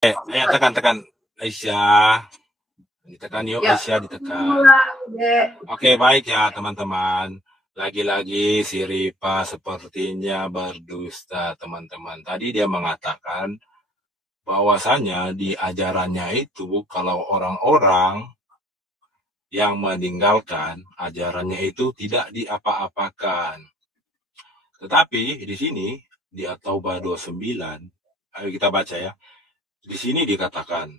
Ayo tekan Aisyah. Ditekan yuk Ya. Aisyah, ditekan. Oke, baik ya teman-teman. Lagi-lagi si Ripa sepertinya berdusta teman-teman. Tadi dia mengatakan bahwasanya di ajarannya itu kalau orang-orang yang meninggalkan ajarannya itu tidak diapa-apakan. Tetapi di sini di At-Taubah 29, ayo kita baca ya. Di sini dikatakan,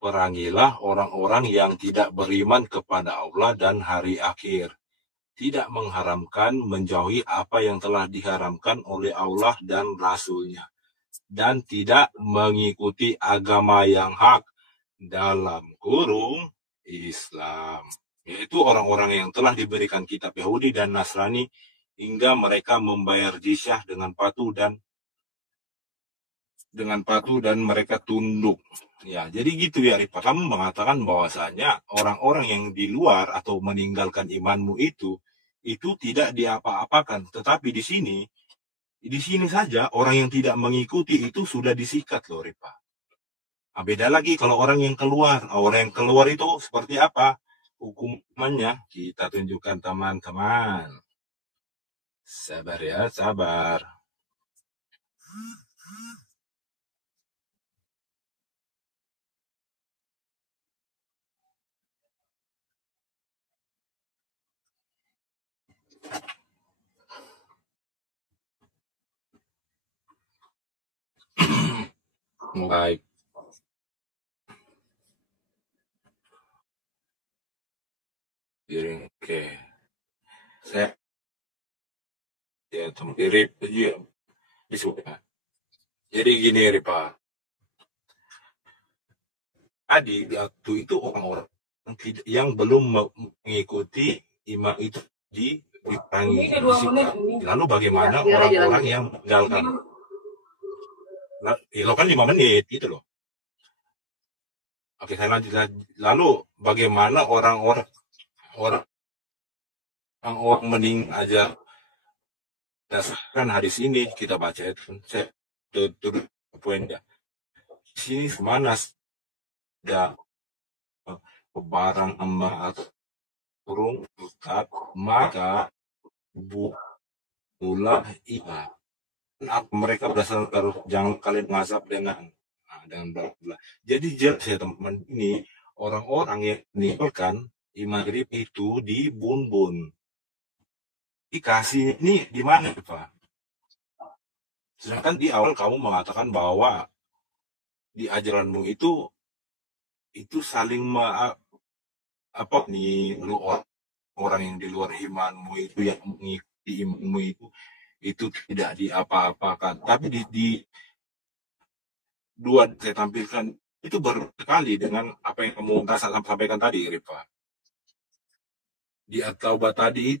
perangilah orang-orang yang tidak beriman kepada Allah dan hari akhir, tidak mengharamkan menjauhi apa yang telah diharamkan oleh Allah dan Rasul-Nya, dan tidak mengikuti agama yang hak dalam kurung Islam, yaitu orang-orang yang telah diberikan kitab Yahudi dan Nasrani hingga mereka membayar jizyah dengan patuh dan mereka tunduk. Ya, jadi gitu ya Rifa. Kamu mengatakan bahwasanya orang-orang yang di luar atau meninggalkan imanmu itu tidak diapa-apakan. Tetapi di sini saja orang yang tidak mengikuti itu sudah disikat loh Rifa. Nah, beda lagi kalau orang yang keluar. Orang yang keluar itu seperti apa? Hukumannya kita tunjukkan teman-teman. Sabar ya, sabar. Baik. Oke. Saya ya mirip ya disebutnya. Jadi gini Ripa. Tadi waktu itu orang-orang yang belum mengikuti iman itu diperangi. Lalu bagaimana orang-orang yang meninggalkan? Lo kan 5 menit gitu loh. Oke, saya lanjut. Lalu bagaimana orang-orang meninggal aja dasarkan hadis ini kita baca itu. Saya tutup poinnya. Di sini mana ada barang emas atau kurung ustad, maka bulah iman. Mereka berdasarkan taruh, jangan kalian mengazab dengan bla bla. Jadi jelas ya teman-teman, ini orang-orang yang meninggalkan iman itu di bun-bun. Dikasih ini di mana Pak? Sedangkan di awal kamu mengatakan bahwa di ajaranmu itu saling apa nih, lu orang yang di luar imanmu itu yang mengikuti imanmu itu tidak diapa-apakan. Tapi di dua saya tampilkan itu berkali dengan apa yang kamu sampaikan tadi, Rifa. Di At-Taubah tadi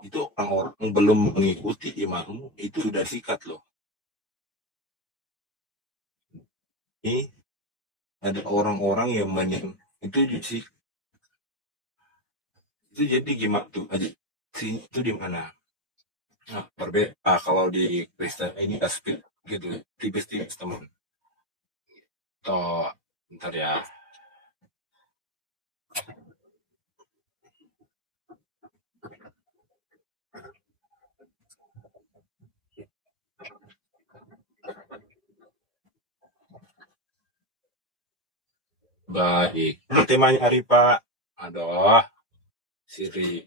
itu orang-orang yang belum mengikuti imanmu itu sudah sikat loh. Ini ada orang-orang yang itu disikat. Itu jadi gimana tuh? Itu di mana? Nah, berbeda kalau di Kristen ini aspek gitu, tipis-tipis teman. Toh, bentar ya. Baik. Temanya hari Pak. Aduh, Siri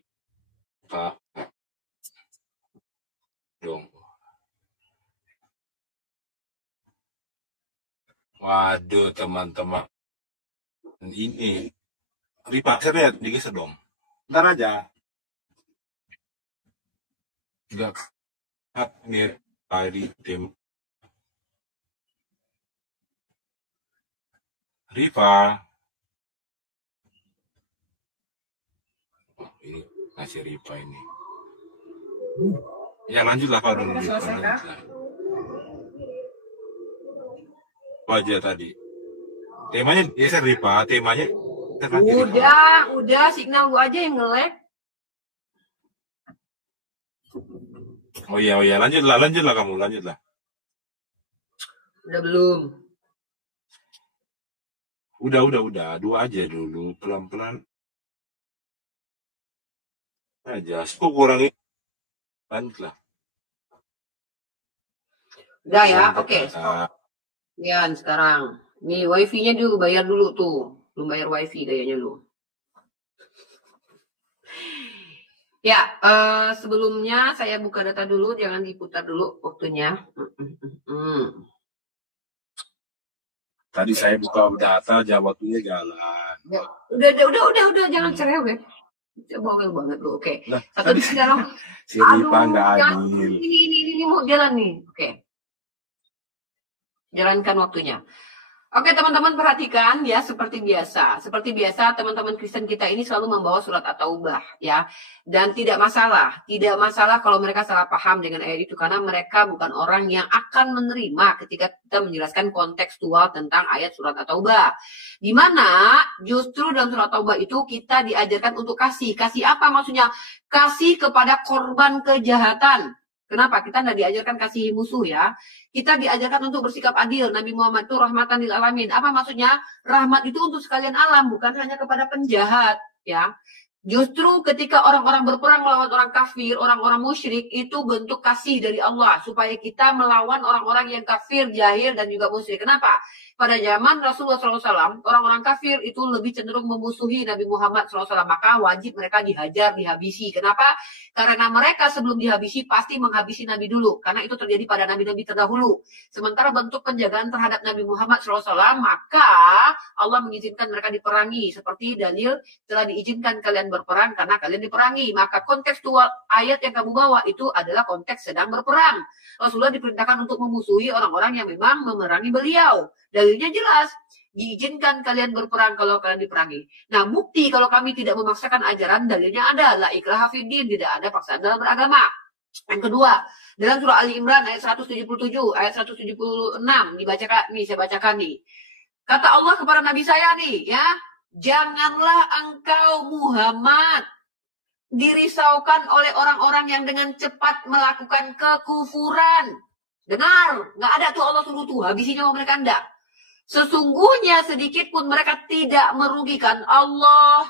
Pak. Dong. Waduh, teman-teman. Ini. Ripa, saya lihat digeser dong. Ntar aja. Enggak mirip hari tim. Riva. Oh, ini masih Riva ini. Ya lanjutlah Pak dulu. Lanjutlah. Apa aja tadi? Temanya geser Riva, temanya. Udah, signal gua aja yang nge-lag. Oh iya, lanjutlah kamu, lanjutlah. Udah belum? Udah. 2 aja dulu, pelan-pelan aja. Kok kurangi lanjut lah. Udah ya, oke. Lian sekarang. Nih wifi-nya dulu, bayar dulu tuh. Belum bayar wifi kayaknya lu. Ya, sebelumnya saya buka data dulu, jangan diputar dulu waktunya. Tadi saya buka data, jam waktunya jalan. Udah, jangan cerewet. Bawel banget lu, oke. Nah, satu di dalam. Si Ripa nggak adil. Ini mau jalan nih, oke. Jalankan waktunya. Oke teman-teman perhatikan ya, seperti biasa teman-teman Kristen kita ini selalu membawa surat At-Taubah ya, dan tidak masalah kalau mereka salah paham dengan ayat itu, karena mereka bukan orang yang akan menerima ketika kita menjelaskan kontekstual tentang ayat surat At-Taubah, di mana justru dalam surat At-Taubah itu kita diajarkan untuk kasih apa maksudnya? Kasih kepada korban kejahatan. Kenapa? Kita tidak diajarkan kasih musuh ya. Kita diajarkan untuk bersikap adil. Nabi Muhammad itu rahmatan lil alamin. Apa maksudnya? Rahmat itu untuk sekalian alam, bukan hanya kepada penjahat ya. Justru ketika orang-orang berperang melawan orang kafir, orang-orang musyrik, itu bentuk kasih dari Allah supaya kita melawan orang-orang yang kafir, jahil, dan juga musyrik. Kenapa? Pada zaman Rasulullah SAW, orang-orang kafir itu lebih cenderung memusuhi Nabi Muhammad SAW. Maka wajib mereka dihajar, dihabisi. Kenapa? Karena mereka sebelum dihabisi pasti menghabisi Nabi dulu. Karena itu terjadi pada Nabi-Nabi terdahulu. Sementara bentuk penjagaan terhadap Nabi Muhammad SAW, maka Allah mengizinkan mereka diperangi. Seperti Daniel telah diizinkan kalian berperang karena kalian diperangi. Maka kontekstual ayat yang kamu bawa itu adalah konteks sedang berperang. Rasulullah diperintahkan untuk memusuhi orang-orang yang memang memerangi beliau. Dalilnya jelas, diizinkan kalian berperang kalau kalian diperangi. Nah, bukti kalau kami tidak memaksakan ajaran, dalilnya ada, la ikraha fiddin, tidak ada paksaan dalam beragama. Yang kedua, dalam surah Ali Imran ayat 177, ayat 176 dibacakan nih, saya bacakan nih. Kata Allah kepada Nabi saya nih, ya, janganlah engkau Muhammad dirisaukan oleh orang-orang yang dengan cepat melakukan kekufuran. Dengar, nggak ada tuh Allah suruh tuh, habisi nyawa mereka enggak. Sesungguhnya sedikit pun mereka tidak merugikan Allah.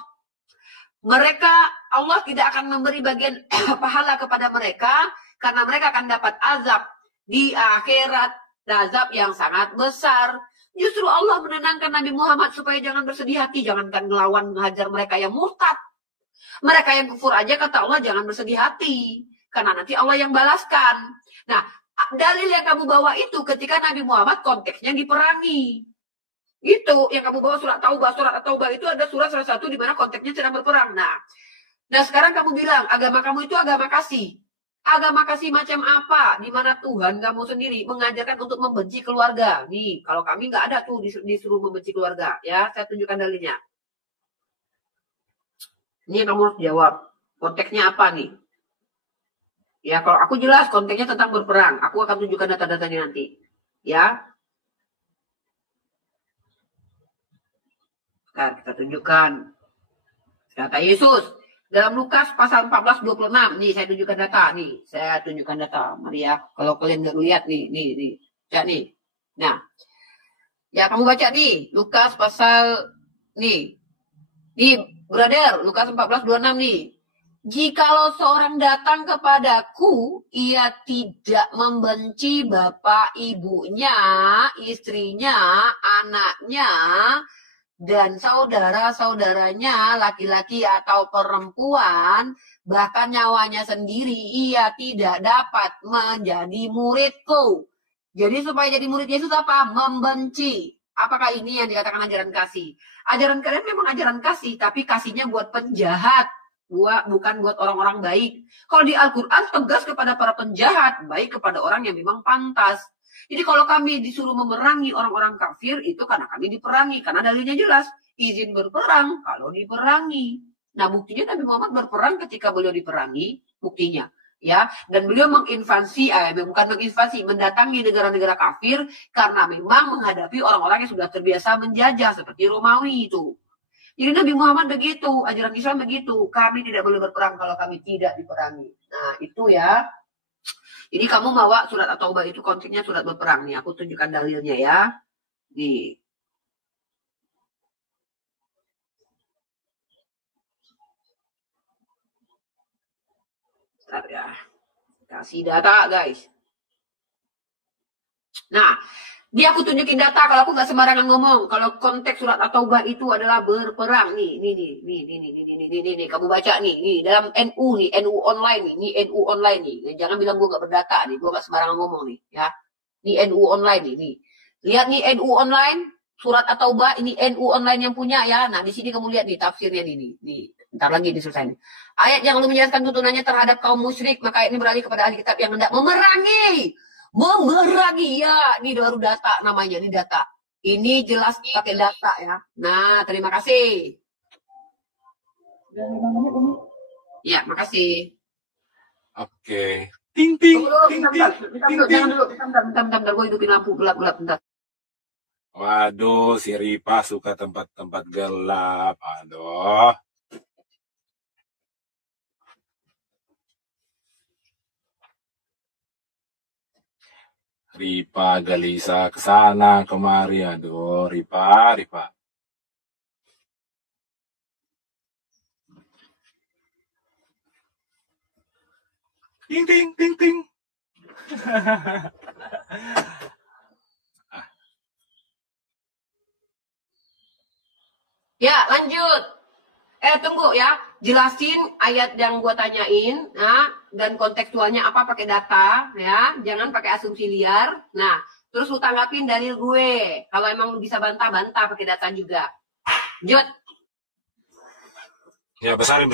Allah tidak akan memberi bagian pahala kepada mereka, karena mereka akan dapat azab di akhirat, azab yang sangat besar. Justru Allah menenangkan Nabi Muhammad supaya jangan bersedih hati, jangankan ngelawan menghajar mereka yang murtad. Mereka yang kufur aja kata Allah jangan bersedih hati, karena nanti Allah yang balaskan. Nah, dalil yang kamu bawa itu ketika Nabi Muhammad konteksnya diperangi. Itu yang kamu bawa surat Taubah. Surat Taubah itu ada surat salah satu di mana konteksnya sedang berperang. Nah, sekarang kamu bilang agama kamu itu agama kasih. Agama kasih macam apa? Di mana Tuhan kamu sendiri mengajarkan untuk membenci keluarga. Nih, kalau kami nggak ada tuh disuruh membenci keluarga. Ya, saya tunjukkan dalilnya. Ini kamu harus jawab. Konteksnya apa nih? Ya, kalau aku jelas konteksnya tentang berperang. Aku akan tunjukkan data-datanya nanti. Ya. Nah, kita tunjukkan. Data Yesus. Dalam Lukas pasal 14:26. Nih, saya tunjukkan data. Nih, saya tunjukkan data. Mari ya. Kalau kalian nggak lihat, nih. Ya, nih. Nah. Ya, kamu baca nih. Lukas pasal, nih. Nih, brother. Lukas 14:26 nih. Jikalau seorang datang kepadaku, ia tidak membenci bapak ibunya, istrinya, anaknya, dan saudara-saudaranya, laki-laki atau perempuan, bahkan nyawanya sendiri, ia tidak dapat menjadi muridku. Jadi supaya jadi murid Yesus apa? Membenci. Apakah ini yang dikatakan ajaran kasih? Ajaran kalian memang ajaran kasih, tapi kasihnya buat penjahat. Bukan buat orang-orang baik. Kalau di Al-Quran tegas kepada para penjahat, baik kepada orang yang memang pantas. Jadi kalau kami disuruh memerangi orang-orang kafir, itu karena kami diperangi. Karena dalilnya jelas, izin berperang kalau diperangi. Nah, buktinya Nabi Muhammad berperang ketika beliau diperangi, buktinya. Ya, dan beliau mendatangi negara-negara kafir karena memang menghadapi orang-orang yang sudah terbiasa menjajah seperti Romawi itu. Jadi Nabi Muhammad begitu, ajaran Islam begitu. Kami tidak boleh berperang kalau kami tidak diperangi. Nah, itu ya. Jadi kamu bawa surat At-Taubah itu konteksnya surat berperang. Nih, aku tunjukkan dalilnya ya. Nih. Bentar ya. Kasih data, guys. Nah, dia aku tunjukin data kalau aku nggak sembarangan ngomong. Kalau konteks surat at-taubah itu adalah berperang nih, nih, kamu baca nih, dalam NU nih, NU online nih, NU online nih. Jangan bilang gue nggak berdata nih, gue nggak sembarangan ngomong nih, ya. Ini NU online nih. Lihat nih NU online, surat at-taubah ini NU online yang punya ya. Nah, di sini kamu lihat nih tafsirnya nih. Bentar lagi diselesaikan. Ayat yang lalu menjelaskan tuntunannya terhadap kaum musyrik, maka ayat ini beralih kepada ahli kitab yang hendak memerangi ya, ini baru data namanya, ini data. Ini jelas pakai data ya. Nah, terima kasih. Ya, makasih. Oke. Ting ting. Jangan dulu, bentar, gue hidupin lampu gelap, bentar. Waduh, si Ripa suka tempat-tempat gelap. Aduh. Ripa gelisah ke sana kemari. Aduh, Ripa. Ting. Ya, lanjut. Tunggu ya. Jelasin ayat yang gue tanyain, nah, dan kontekstualnya apa pakai data, ya. Jangan pakai asumsi liar. Nah, terus lu tanggapin dalil gue. Kalau emang lu bisa bantah pakai data juga. Lanjut. Ya, besarin.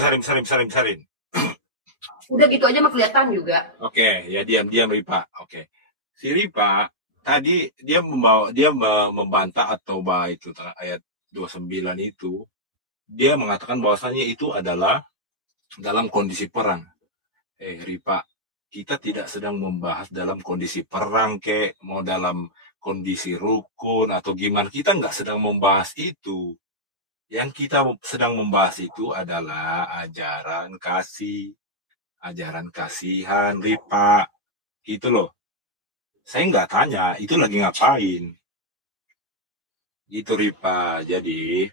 Udah gitu aja mah kelihatan juga. Oke, ya diam Ripa. Oke. Si Ripa tadi dia membantah atau itu ayat 29 itu. Dia mengatakan bahwasanya itu adalah dalam kondisi perang. Ripa, kita tidak sedang membahas dalam kondisi perang mau dalam kondisi rukun atau gimana. Kita nggak sedang membahas itu. Yang kita sedang membahas itu adalah ajaran kasih, ajaran kasihan, Ripa. Itu loh. Saya nggak tanya, itu lagi ngapain. Itu Ripa. Jadi,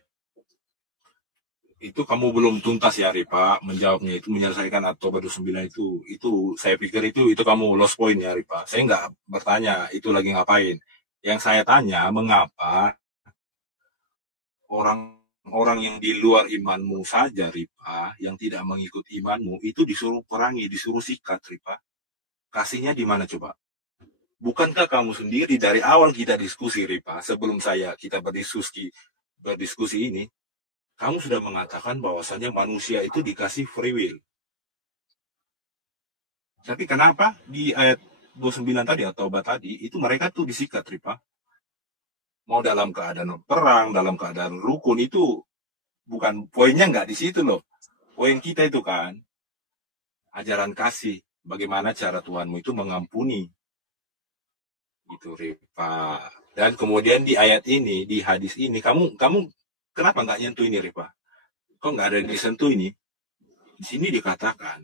itu kamu belum tuntas ya Ripa menjawabnya itu, menyelesaikan atau baru 9 itu saya pikir itu kamu lost point ya Ripa. Saya nggak bertanya itu lagi ngapain. Yang saya tanya, mengapa orang yang di luar imanmu saja Ripa, yang tidak mengikut imanmu itu disuruh perangi, disuruh sikat Ripa. Kasihnya di mana coba? Bukankah kamu sendiri dari awal kita diskusi Ripa, sebelum kita berdiskusi ini, kamu sudah mengatakan bahwasannya manusia itu dikasih free will. Tapi kenapa di ayat 29 tadi atau Taubat tadi, itu mereka tuh disikat, Ripa. Mau dalam keadaan perang, dalam keadaan rukun, itu bukan poinnya, nggak di situ loh. Poin kita itu kan, ajaran kasih. Bagaimana cara Tuhanmu itu mengampuni. Itu Ripa. Dan kemudian di ayat ini, di hadis ini, kamu kenapa nggak nyentuh ini Ripa? Kok nggak ada disentuh ini? Di sini dikatakan,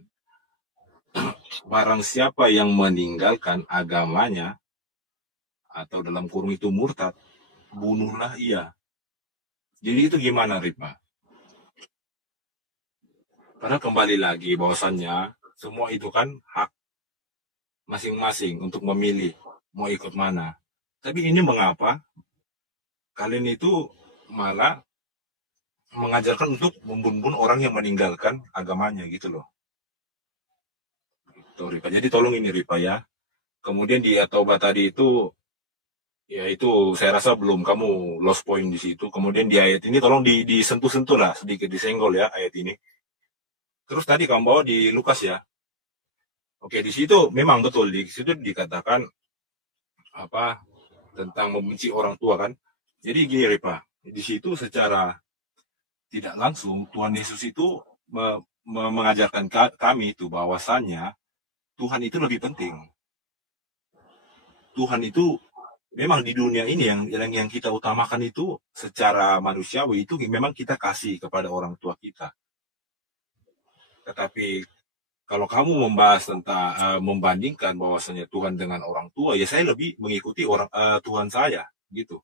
barang siapa yang meninggalkan agamanya, atau dalam kurung itu murtad, bunuhlah ia. Jadi itu gimana Ripa? Karena kembali lagi bahwasannya, semua itu kan hak masing-masing untuk memilih mau ikut mana. Tapi ini mengapa kalian itu malah mengajarkan untuk membunuh orang yang meninggalkan agamanya gitu loh. Tuh, Ripa. Jadi tolong ini Ripa ya. Kemudian di Taubat tadi itu, ya itu saya rasa belum kamu lost point di situ. Kemudian di ayat ini tolong disentuh-sentuh lah, sedikit disenggol ya ayat ini. Terus tadi kamu bawa di Lukas ya. Oke, di situ memang betul, di situ dikatakan apa tentang membenci orang tua kan. Jadi gini Ripa, di situ secara tidak langsung Tuhan Yesus itu mengajarkan kami itu bahwasannya Tuhan itu lebih penting. Tuhan itu memang di dunia ini yang kita utamakan itu secara manusiawi itu memang kita kasih kepada orang tua kita. Tetapi kalau kamu membahas tentang membandingkan bahwasanya Tuhan dengan orang tua, ya saya lebih mengikuti Tuhan saya gitu.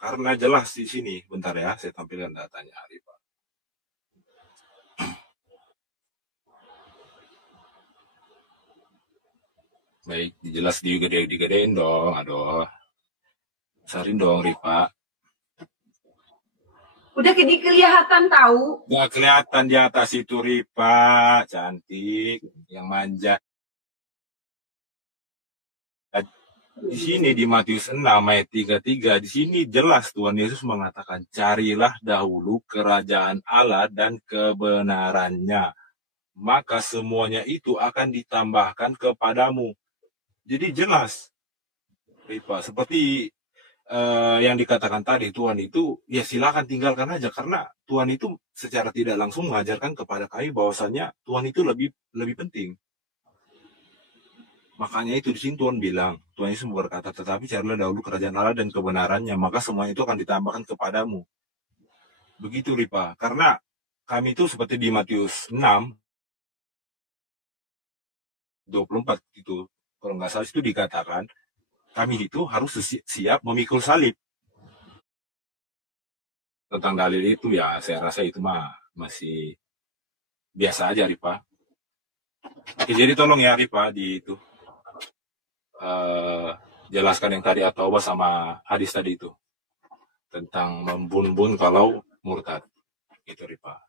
Karena jelas di sini, bentar ya, saya tampilkan datanya Arifah. Baik, jelas digedein dong. Aduh. Sarin dong, Ripa. Udah kelihatan tahu. Nggak kelihatan di atas itu, Ripa. Cantik. Yang manja. Di sini di Matius 6 ayat 33, di sini jelas Tuhan Yesus mengatakan, carilah dahulu kerajaan Allah dan kebenarannya, maka semuanya itu akan ditambahkan kepadamu. Jadi jelas, Ripa, seperti yang dikatakan tadi, Tuhan itu, ya silakan tinggalkan aja, karena Tuhan itu secara tidak langsung mengajarkan kepada kami bahwasanya Tuhan itu lebih penting. Makanya itu di sini Tuhan bilang, Tuhan Yesus berkata, tetapi carilah dahulu kerajaan Allah dan kebenarannya, maka semua itu akan ditambahkan kepadamu. Begitu, Ripa. Karena kami itu seperti di Matius 6, 24 itu, kalau nggak salah itu dikatakan, kami itu harus siap memikul salib. Tentang dalil itu ya, saya rasa itu mah masih biasa aja, Ripa. Oke, jadi tolong ya, Ripa, di itu. Jelaskan yang tadi atau sama hadis tadi itu tentang membun-bun kalau murtad itu, Ripa.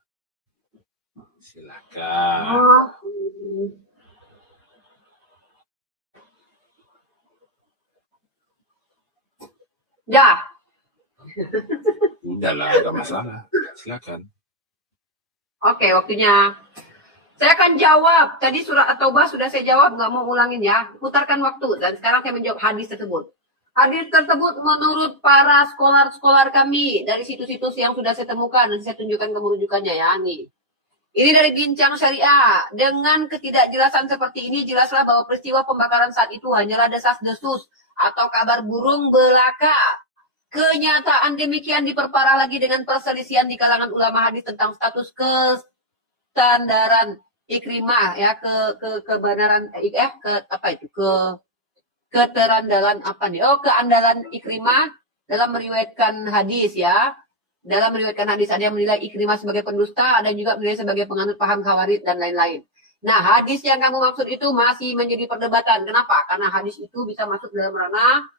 Silakan. Ya. Udahlah, nggak masalah. Silakan. Oke, waktunya. Saya akan jawab. Tadi surat At-Taubah sudah saya jawab, nggak mau ulangin ya. Putarkan waktu. Dan sekarang saya menjawab hadis tersebut. Hadis tersebut menurut para skolar kami dari situs-situs yang sudah saya temukan dan saya tunjukkan kemerujukannya ya. Nih. Ini dari Bincang Syariah. Dengan ketidakjelasan seperti ini, jelaslah bahwa peristiwa pembakaran saat itu hanyalah desas-desus atau kabar burung belaka. Kenyataan demikian diperparah lagi dengan perselisihan di kalangan ulama hadis tentang status kestandaran Ikrimah ya, kebenaran keterandalan apa nih? Oh, keandalan Ikrimah dalam meriwayatkan hadis ya. Dalam meriwayatkan hadis ada yang menilai Ikrimah sebagai pendusta, ada juga menilai sebagai penganut paham Khawarij dan lain-lain. Nah, hadis yang kamu maksud itu masih menjadi perdebatan. Kenapa? Karena hadis itu bisa masuk dalam ranah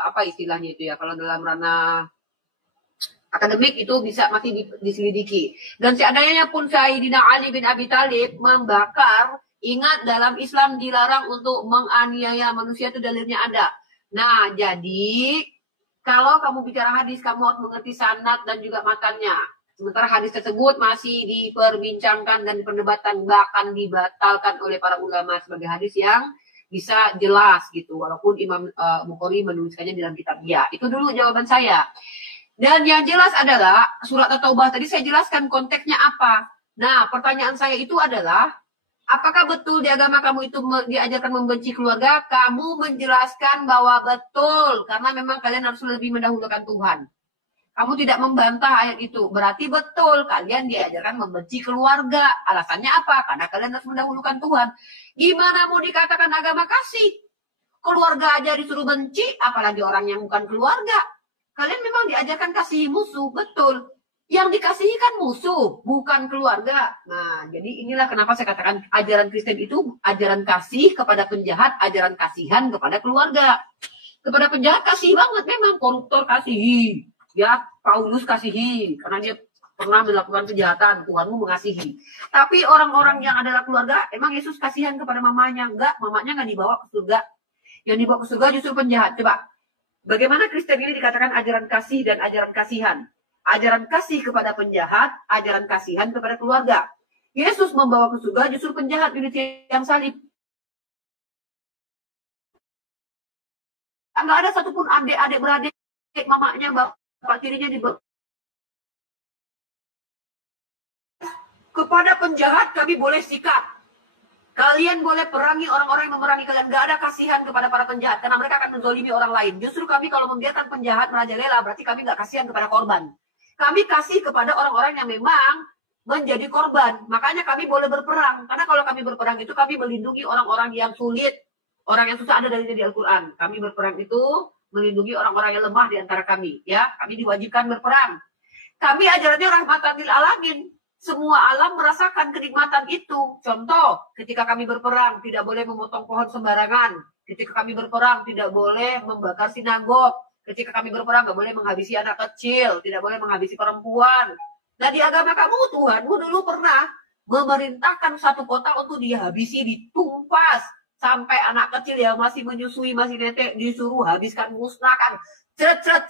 apa istilahnya itu ya? Kalau dalam ranah akademik itu bisa masih diselidiki. Dan seandainya pun Sayyidina Ali bin Abi Thalib membakar, ingat dalam Islam dilarang untuk menganiaya manusia, itu dalilnya ada. Nah, jadi kalau kamu bicara hadis, kamu harus mengerti sanad dan juga matannya. Sementara hadis tersebut masih diperbincangkan dan perdebatan, bahkan dibatalkan oleh para ulama sebagai hadis yang bisa jelas gitu. Walaupun Imam Bukhari menuliskannya di dalam kitabnya. Itu dulu jawaban saya. Dan yang jelas adalah surat At-Taubah tadi saya jelaskan konteksnya apa. Nah, pertanyaan saya itu adalah, apakah betul di agama kamu itu diajarkan membenci keluarga? Kamu menjelaskan bahwa betul, karena memang kalian harus lebih mendahulukan Tuhan. Kamu tidak membantah ayat itu. Berarti betul, kalian diajarkan membenci keluarga. Alasannya apa? Karena kalian harus mendahulukan Tuhan. Gimana mau dikatakan agama kasih? Keluarga aja disuruh benci, apalagi orang yang bukan keluarga. Kalian memang diajarkan kasih musuh, betul. Yang dikasihi kan musuh, bukan keluarga. Nah, jadi inilah kenapa saya katakan ajaran Kristen itu ajaran kasih kepada penjahat, ajaran kasihan kepada keluarga. Kepada penjahat kasih banget memang, koruptor kasihi. Ya, Paulus kasihi, karena dia pernah melakukan kejahatan, Tuhanmu mengasihi. Tapi orang-orang yang adalah keluarga, emang Yesus kasihan kepada mamanya? Enggak, mamanya nggak dibawa ke surga. Yang dibawa ke surga justru penjahat. Coba, bagaimana Kristen ini dikatakan ajaran kasih dan ajaran kasihan? Ajaran kasih kepada penjahat, ajaran kasihan kepada keluarga. Yesus membawa ke surga justru penjahat di tiang salib. Enggak ada satupun adik-adik beradik, mamanya, bapak tirinya dibawa. Kepada penjahat kami boleh sikat. Kalian boleh perangi orang-orang yang memerangi kalian. Gak ada kasihan kepada para penjahat, karena mereka akan menzolimi orang lain. Justru kami kalau membiarkan penjahat merajalela, berarti kami gak kasihan kepada korban. Kami kasih kepada orang-orang yang memang menjadi korban. Makanya kami boleh berperang. Karena kalau kami berperang itu, kami melindungi orang-orang yang sulit. Orang yang susah ada dari Al-Quran. Kami berperang itu melindungi orang-orang yang lemah di antara kami. Ya, kami diwajibkan berperang. Kami ajarannya rahmatan lil alamin. semua alam merasakan kenikmatan itu. Contoh, ketika kami berperang, tidak boleh memotong pohon sembarangan. Ketika kami berperang, tidak boleh membakar sinagog. Ketika kami berperang, tidak boleh menghabisi anak kecil, tidak boleh menghabisi perempuan. Nah, di agama kamu, Tuhanmu dulu pernah memerintahkan satu kota untuk dihabisi, ditumpas. Sampai anak kecil yang masih menyusui, masih netek, disuruh habiskan, musnahkan. Ceret.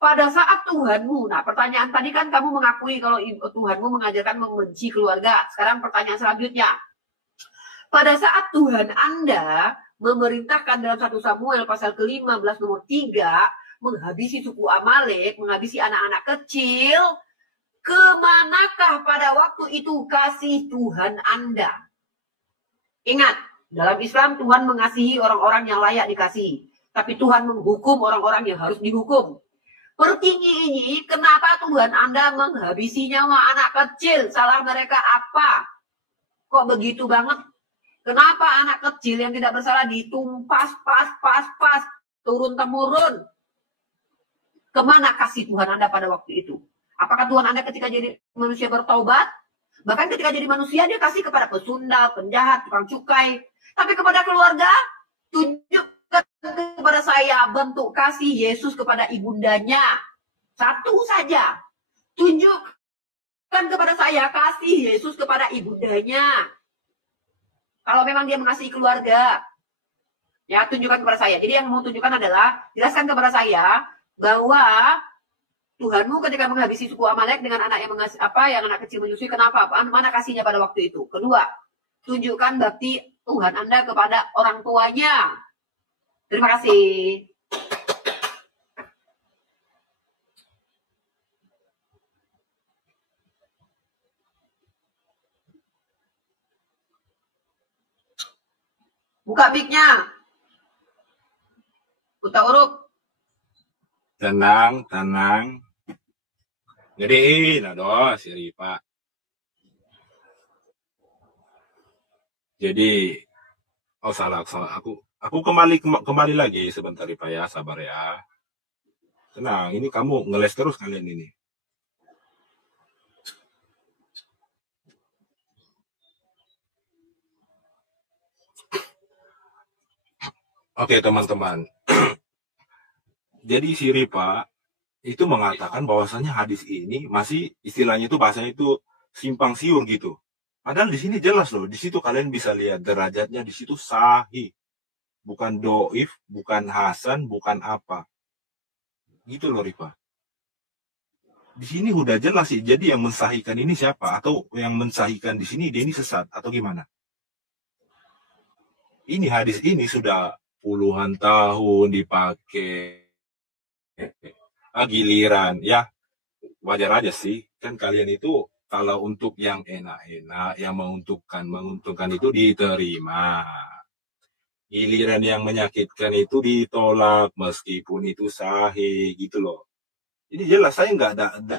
Pada saat Tuhanmu, nah pertanyaan tadi kan kamu mengakui kalau Tuhanmu mengajarkan membenci keluarga. Sekarang pertanyaan selanjutnya. Pada saat Tuhan Anda memerintahkan dalam 1 Samuel pasal ke-15 nomor 3, menghabisi suku Amalek, menghabisi anak-anak kecil, kemanakah pada waktu itu kasih Tuhan Anda? Ingat, dalam Islam Tuhan mengasihi orang-orang yang layak dikasihi. Tapi Tuhan menghukum orang-orang yang harus dihukum. Pertinggi ini, kenapa Tuhan Anda menghabisi nyawa anak kecil? Salah mereka apa? Kok begitu banget? Kenapa anak kecil yang tidak bersalah ditumpas, pas, turun-temurun? Kemana kasih Tuhan Anda pada waktu itu? Apakah Tuhan Anda ketika jadi manusia bertobat? Bahkan ketika jadi manusia, dia kasih kepada pesundal, penjahat, tukang cukai. Tapi kepada keluarga, tunjukkan kepada saya bentuk kasih Yesus kepada ibundanya. Satu saja. Tunjukkan kepada saya kasih Yesus kepada ibundanya. Kalau memang dia mengasihi keluarga, ya tunjukkan kepada saya. Jadi yang mau tunjukkan adalah jelaskan kepada saya bahwa Tuhanmu ketika menghabisi suku Amalek dengan anak yang anak kecil menyusui, kenapa? Mana kasihnya pada waktu itu? Kedua, tunjukkan bakti Tuhan Anda kepada orang tuanya. Terima kasih. Buka mic-nya. Buta huruf. Tenang. Gedein, aduh, si Ripa. Jadi, salah. Aku kembali lagi sebentar, Ripa ya, sabar ya. Tenang, ini kamu ngeles terus kalian ini. Oke, teman-teman. Jadi si Ripa itu mengatakan bahwasanya hadis ini masih istilahnya itu bahasanya itu simpang siur gitu. Padahal di sini jelas loh, di situ kalian bisa lihat derajatnya, di situ sahih. Bukan doif, bukan hasan, bukan apa. Gitu loh Ripa. Di sini udah jelas sih, jadi yang mensahihkan ini siapa? Atau yang mensahihkan di sini, dia ini sesat? Atau gimana? Ini hadis ini sudah puluhan tahun dipakai. Giliran, ya wajar aja sih. Kan kalian itu kalau untuk yang enak-enak, yang menguntungkan itu diterima. Giliran yang menyakitkan itu ditolak meskipun itu sahih gitu loh. Ini jelas saya nggak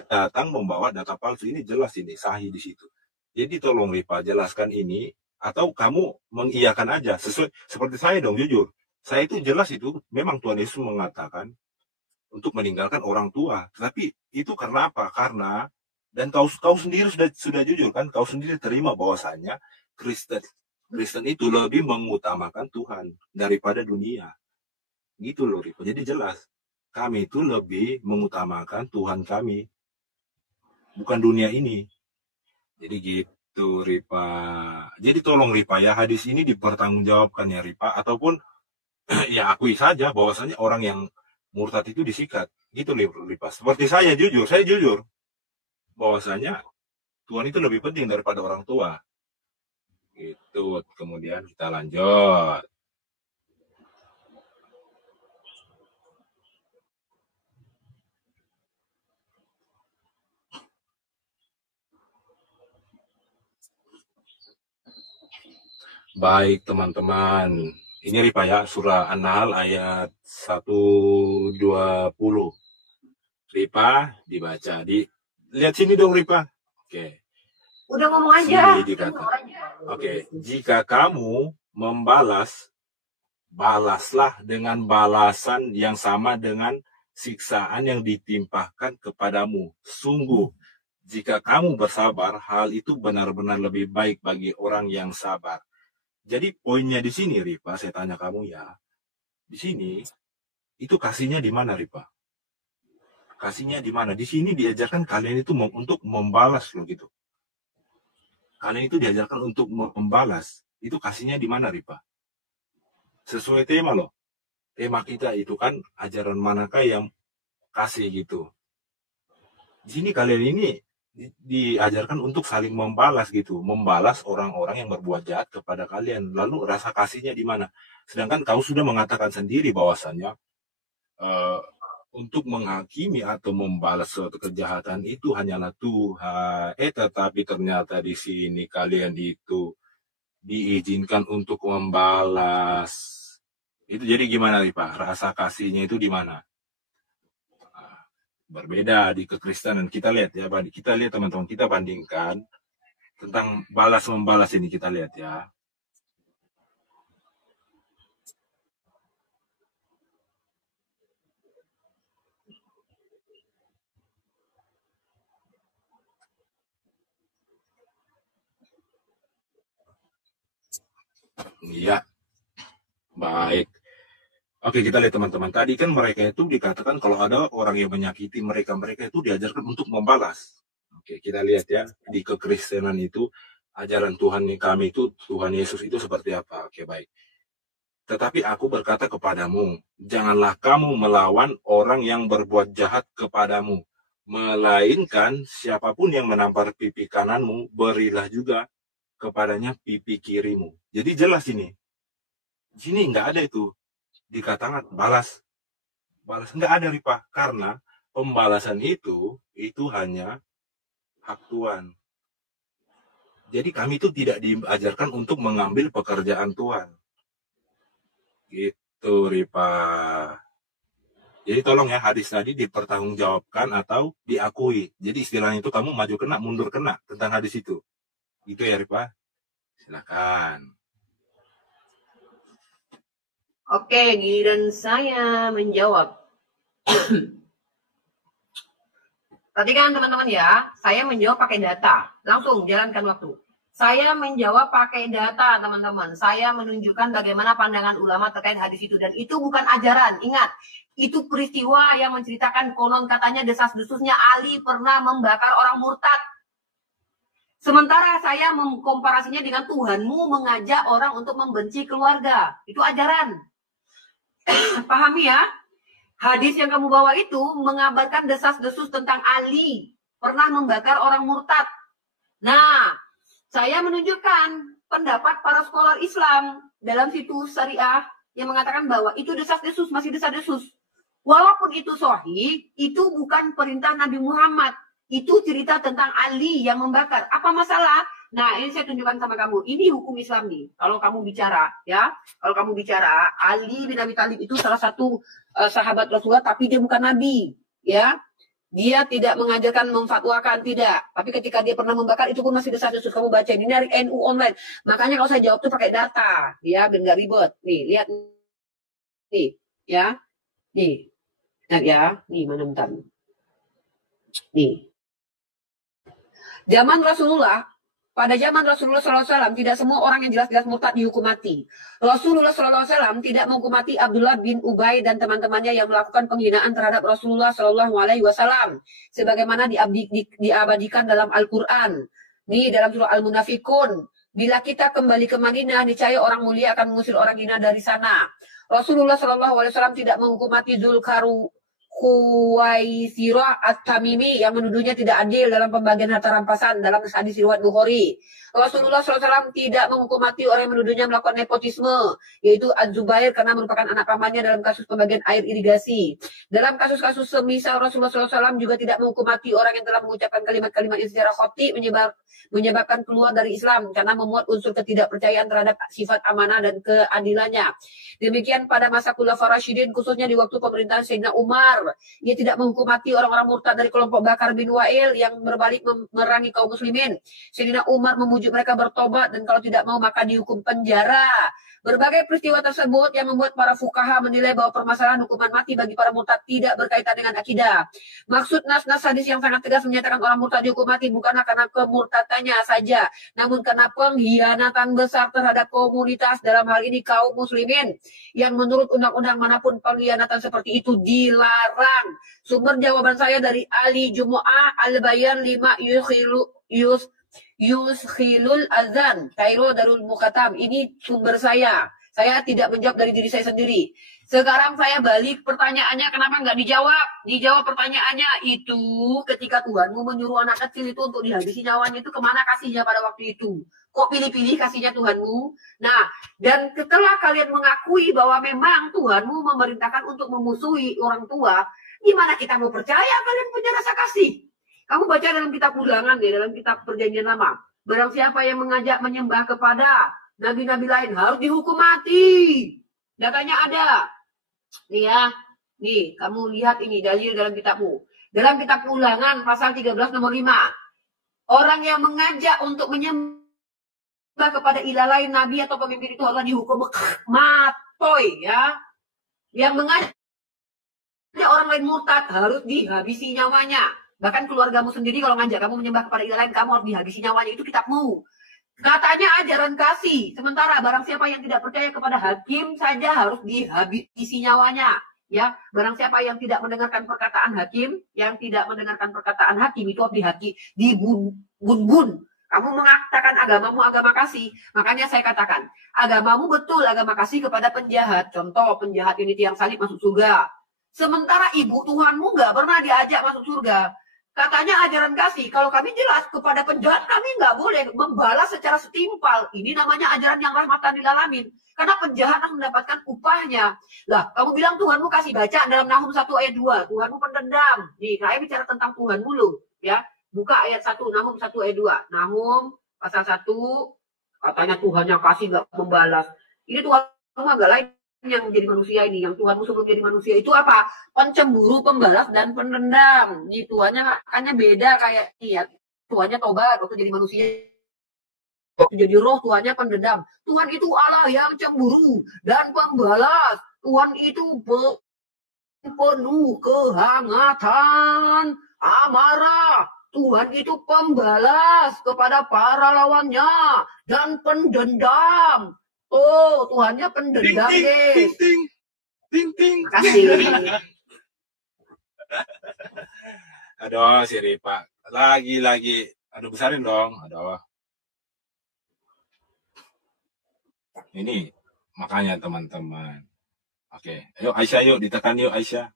datang membawa data palsu, ini jelas ini sahih di situ. Jadi tolong Ripa jelaskan ini atau kamu mengiyakan aja sesuai seperti saya dong, jujur. Saya itu jelas itu memang Tuhan Yesus mengatakan untuk meninggalkan orang tua. Tapi itu karena apa? Karena dan kau sendiri sudah jujur kan, kau sendiri terima bahwasanya Kristen itu lebih mengutamakan Tuhan daripada dunia. Gitu loh Ripa. Jadi jelas, kami itu lebih mengutamakan Tuhan kami. Bukan dunia ini. Jadi gitu Ripa. Jadi tolong Ripa ya, hadis ini dipertanggungjawabkan ya Ripa. Ataupun ya akui saja bahwasanya orang yang murtad itu disikat. Gitu Ripa. Seperti saya jujur. Bahwasanya Tuhan itu lebih penting daripada orang tua. Gitu. Kemudian kita lanjut. Baik teman-teman. Ini Ripa ya, surah An-Nahl ayat 120. Ripa dibaca. Lihat sini dong Ripa. Oke. Udah ngomong aja. Oke, jika kamu membalas, balaslah dengan balasan yang sama dengan siksaan yang ditimpakan kepadamu. Sungguh, Jika kamu bersabar, hal itu benar-benar lebih baik bagi orang yang sabar. Jadi poinnya di sini, Ripa, saya tanya kamu ya. Di sini, itu kasihnya di mana, Ripa? Kasihnya di mana? Di sini diajarkan kalian itu untuk membalas loh gitu. Kalian itu diajarkan untuk membalas. Itu kasihnya di mana, Ripa? Sesuai tema loh. Tema kita itu kan ajaran manakah yang kasih gitu. Di sini kalian ini diajarkan untuk saling membalas gitu, membalas orang-orang yang berbuat jahat kepada kalian. Lalu rasa kasihnya di mana? Sedangkan kau sudah mengatakan sendiri bahwasannya untuk menghakimi atau membalas suatu kejahatan itu hanyalah Tuhan. Tetapi ternyata di sini kalian itu diizinkan untuk membalas. Itu jadi gimana nih Pak? Rasa kasihnya itu di mana? Berbeda di kekristenan. Kita lihat ya, kita lihat teman-teman, kita bandingkan tentang balas membalas ini, kita lihat ya. Iya, baik. Oke, kita lihat teman-teman. Tadi kan mereka itu dikatakan kalau ada orang yang menyakiti mereka, mereka itu diajarkan untuk membalas. Oke, kita lihat ya, di kekristenan itu, ajaran Tuhan kami itu, Tuhan Yesus itu seperti apa. Oke, baik. Tetapi aku berkata kepadamu, janganlah kamu melawan orang yang berbuat jahat kepadamu. Melainkan siapapun yang menampar pipi kananmu, berilah juga kepadanya pipi kirimu. Jadi jelas ini. Di sini nggak ada itu dikatakan balas nggak ada Ripa, karena pembalasan itu hanya hak Tuhan. Jadi kami itu tidak diajarkan untuk mengambil pekerjaan Tuhan gitu Ripa. Jadi tolong ya, hadis tadi dipertanggungjawabkan atau diakui. Jadi istilahnya itu kamu maju kena mundur kena tentang hadis itu. Gitu ya Ripa, silakan. Oke, giliran saya menjawab. Tadi kan teman-teman ya, saya menjawab pakai data. Langsung jalankan waktu. Saya menjawab pakai data, teman-teman. Saya menunjukkan bagaimana pandangan ulama terkait hadis itu. Dan itu bukan ajaran. Ingat, itu peristiwa yang menceritakan konon katanya desas-desusnya Ali pernah membakar orang murtad. Sementara saya mengkomparasinya dengan Tuhanmu mengajak orang untuk membenci keluarga. Itu ajaran. Pahami ya? Hadis yang kamu bawa itu mengabarkan desas-desus tentang Ali pernah membakar orang murtad. Nah, saya menunjukkan pendapat para scholar Islam dalam situs syariah yang mengatakan bahwa itu desas-desus, masih desas-desus. Walaupun itu sahih, itu bukan perintah Nabi Muhammad. Itu cerita tentang Ali yang membakar. Apa masalah? Nah, ini saya tunjukkan sama kamu. Ini hukum Islam nih. Kalau kamu bicara, ya. Kalau kamu bicara, Ali bin Abi Thalib itu salah satu sahabat Rasulullah, tapi dia bukan Nabi. Ya. Dia tidak mengajarkan, memfatwakan, tidak. Tapi ketika dia pernah membakar, itu pun masih desas-desus. Kamu baca. Ini dari NU online. Makanya kalau saya jawab tuh pakai data. Ya, biar nggak ribet. Nih, lihat. Nih, ya. Nih. Lihat ya. Nih, mana bentar. Nih. Pada zaman Rasulullah SAW, tidak semua orang yang jelas-jelas murtad dihukum mati. Rasulullah SAW tidak menghukum mati Abdullah bin Ubay dan teman-temannya yang melakukan penghinaan terhadap Rasulullah SAW, sebagaimana diabadikan dalam Al-Quran. Di dalam surah Al-Munafikun, bila kita kembali ke Madinah, niscaya orang mulia akan mengusir orang hina dari sana. Rasulullah SAW tidak menghukum mati Khuwaisirah At-Tamimi yang menuduhnya tidak adil dalam pembagian harta rampasan dalam hadis riwayat Bukhari. Rasulullah SAW tidak menghukum mati orang yang menuduhnya melakukan nepotisme, yaitu Az-Zubair karena merupakan anak pamannya dalam kasus pembagian air irigasi. Dalam kasus-kasus semisal Rasulullah SAW juga tidak menghukum mati orang yang telah mengucapkan kalimat-kalimat yang secara khoti menyebabkan keluar dari Islam karena memuat unsur ketidakpercayaan terhadap sifat amanah dan keadilannya. Demikian pada masa Khulafaur Rasyidin, khususnya di waktu pemerintahan Sayyidina Umar. Ia tidak menghukum mati orang-orang murtad dari kelompok Bakar bin Wa'il yang berbalik memerangi kaum muslimin. Sayyidina Umar memujuk mereka bertobat dan kalau tidak mau maka dihukum penjara. Berbagai peristiwa tersebut yang membuat para fuqaha menilai bahwa permasalahan hukuman mati bagi para murtad tidak berkaitan dengan akidah. Maksud nas-nas hadis yang sangat tegas menyatakan orang murtad dihukum mati bukanlah karena kemurtadannya saja, namun karena pengkhianatan besar terhadap komunitas, dalam hal ini kaum muslimin, yang menurut undang-undang manapun pengkhianatan seperti itu dilarang. Sumber jawaban saya dari Ali Jumu'ah Al-Bayan 5 Yushilul Azan, Kairo Darul Mukatam. Ini sumber saya. Saya tidak menjawab dari diri saya sendiri. Sekarang saya balik pertanyaannya, kenapa nggak dijawab? Dijawab pertanyaannya itu ketika Tuhanmu menyuruh anak kecil itu untuk dihabisi nyawanya, itu kemana kasihnya pada waktu itu? Kok pilih-pilih kasihnya Tuhanmu? Nah, dan setelah kalian mengakui bahwa memang Tuhanmu memerintahkan untuk memusuhi orang tua, gimana kita mau percaya kalian punya rasa kasih? Kamu baca dalam kitab Ulangan ya, dalam kitab Perjanjian Lama. Barang siapa yang mengajak menyembah kepada nabi-nabi lain harus dihukum mati. Datanya ada. Nih ya, nih kamu lihat ini dalil dalam kitabmu. Dalam kitab Ulangan pasal 13 nomor 5. Orang yang mengajak untuk menyembah kepada ilah lain, nabi atau pemimpin itu harus dihukum mati ya. Yang mengajak orang lain murtad harus dihabisi nyawanya. Bahkan keluargamu sendiri kalau ngajak kamu menyembah kepada ilah lain, kamu harus dihabisi nyawanya. Itu kitabmu. Katanya ajaran kasih. Sementara barang siapa yang tidak percaya kepada hakim saja harus dihabisi nyawanya. Ya, barang siapa yang tidak mendengarkan perkataan hakim, yang tidak mendengarkan perkataan hakim itu harus dibun-bun. Kamu mengatakan agamamu agama kasih. Makanya saya katakan, agamamu betul agama kasih kepada penjahat. Contoh, penjahat ini tiang salib masuk surga. Sementara ibu Tuhanmu nggak pernah diajak masuk surga. Katanya ajaran kasih. Kalau kami jelas kepada penjahat kami nggak boleh membalas secara setimpal. Ini namanya ajaran yang rahmatan lil alamin. Karena penjahat harus mendapatkan upahnya. Lah, kamu bilang Tuhanmu kasih, baca dalam Nahum 1 ayat 2. Tuhanmu pendendam. Nih, saya bicara tentang Tuhanmu loh. Ya, buka ayat 1, Nahum 1 ayat 2. Nahum pasal 1, katanya Tuhannya kasih nggak membalas. Ini Tuhanmu agak lain yang menjadi manusia ini, yang Tuhanmu sebelum jadi manusia itu apa? Pencemburu, pembalas, dan pendendam. Ini Tuhannya makanya beda kayak ini ya. Tuhannya tobat waktu jadi manusia. Waktu jadi roh, Tuhannya pendendam. Tuhan itu Allah yang cemburu dan pembalas. Tuhan itu penuh kehangatan, amarah. Tuhan itu pembalas kepada para lawannya dan pendendam. Oh, Tuhannya pendendam, guys. Ting. Kasih. Aduh, si Ripa. Lagi. Aduh, besarin dong. Aduh. Ini, makanya teman-teman. Oke. Ayo Aisyah, yuk. Ditekan yuk Aisyah.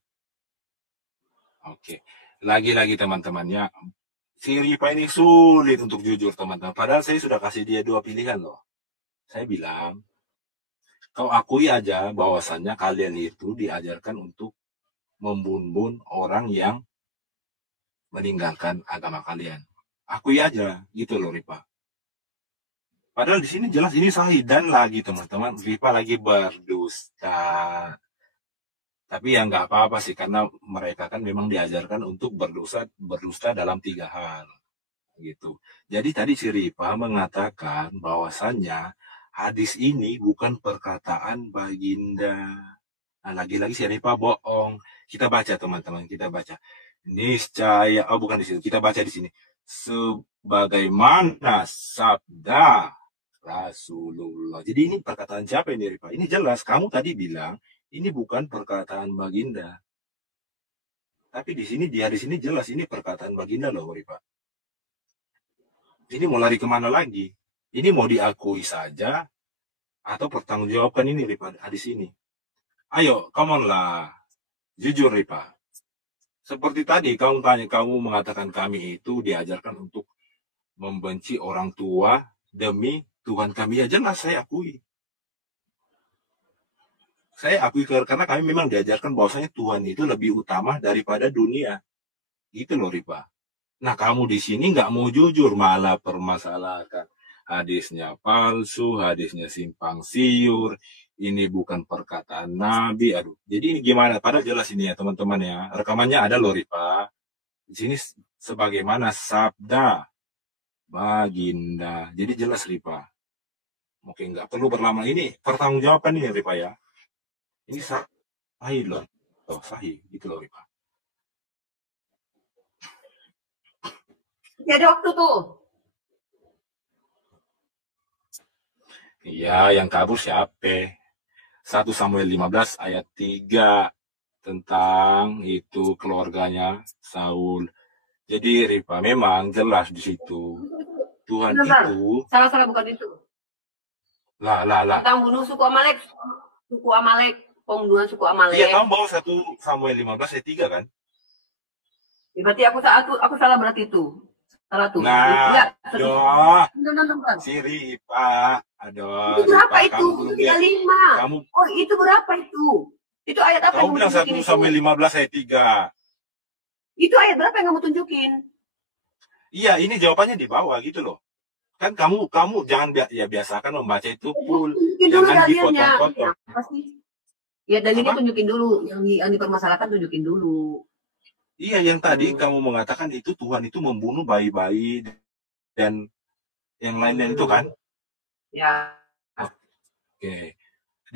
Oke. Lagi-lagi teman-teman ya. Si Ripa ini sulit untuk jujur teman-teman. Padahal saya sudah kasih dia 2 pilihan loh. Saya bilang, kau akui aja bahwasannya kalian itu diajarkan untuk membunuh orang yang meninggalkan agama kalian. Akui aja, gitu loh Ripa. Padahal di sini jelas ini sahih, dan lagi teman-teman, Ripa lagi berdusta. Tapi ya nggak apa-apa sih, karena mereka kan memang diajarkan untuk berdusta dalam 3 hal. Gitu. Jadi tadi si Ripa mengatakan bahwasannya hadis ini bukan perkataan baginda. Nah, lagi-lagi si Ripa bohong. Kita baca teman-teman, kita baca. Niscaya, oh bukan di situ, kita baca di sini. Sebagaimana sabda Rasulullah. Jadi ini perkataan siapa ini Ripa? Ini jelas, kamu tadi bilang ini bukan perkataan baginda. Tapi di sini jelas ini perkataan baginda loh Ripa. Ini mau lari kemana lagi? Ini mau diakui saja atau pertanggungjawabkan ini Ripa hadis ini? Ayo, come on lah. Jujur Ripa. Seperti tadi kamu mengatakan kami itu diajarkan untuk membenci orang tua demi Tuhan kami. Ya jelas saya akui. Saya akui karena kami memang diajarkan bahwasanya Tuhan itu lebih utama daripada dunia. Gitu loh Ripa. Nah kamu di sini nggak mau jujur, malah permasalahkan. Hadisnya palsu, hadisnya simpang siur, ini bukan perkataan Nabi. Aduh, jadi ini gimana? Padahal jelas ini ya teman-teman ya. Rekamannya ada loh Ripa. Di sini sebagaimana sabda baginda. Jadi jelas Ripa. Oke, nggak perlu berlama. Ini pertanggungjawaban ini Rifa ya. Ini sahih loh. Oh, sahih gitu loh Rifa. Jadi waktu tuh. Iya, yang kabur siapa? 1 Samuel 15 ayat 3 tentang itu keluarganya Saul. Jadi Rifa memang jelas di situ. Tuhan Benar. itu Salah bukan itu. lah. Tentang bunuh suku Amalek. Suku Amalek. Pembunuhan suku Amalek. Iya, kamu bawa 1 Samuel 15 ayat 3 kan? Ya, berarti aku salah berarti itu. Salah tuh. Nah, ya, si Rifa, aduh. Itu berapa Rifa, itu? 35. Kamu, oh, itu berapa itu? Itu ayat apa kamu bilang 1 Samuel 15 ayat 3. Itu ayat berapa yang kamu tunjukin? Iya, ini jawabannya di bawah gitu loh. Kan kamu jangan biasakan membaca itu full. Jangan dipotong-potong. Ya, dalilnya tunjukin dulu. Yang dipermasalahkan tunjukin dulu. Iya, yang tadi kamu mengatakan itu Tuhan itu membunuh bayi-bayi dan yang lainnya itu kan? Ya. Oke.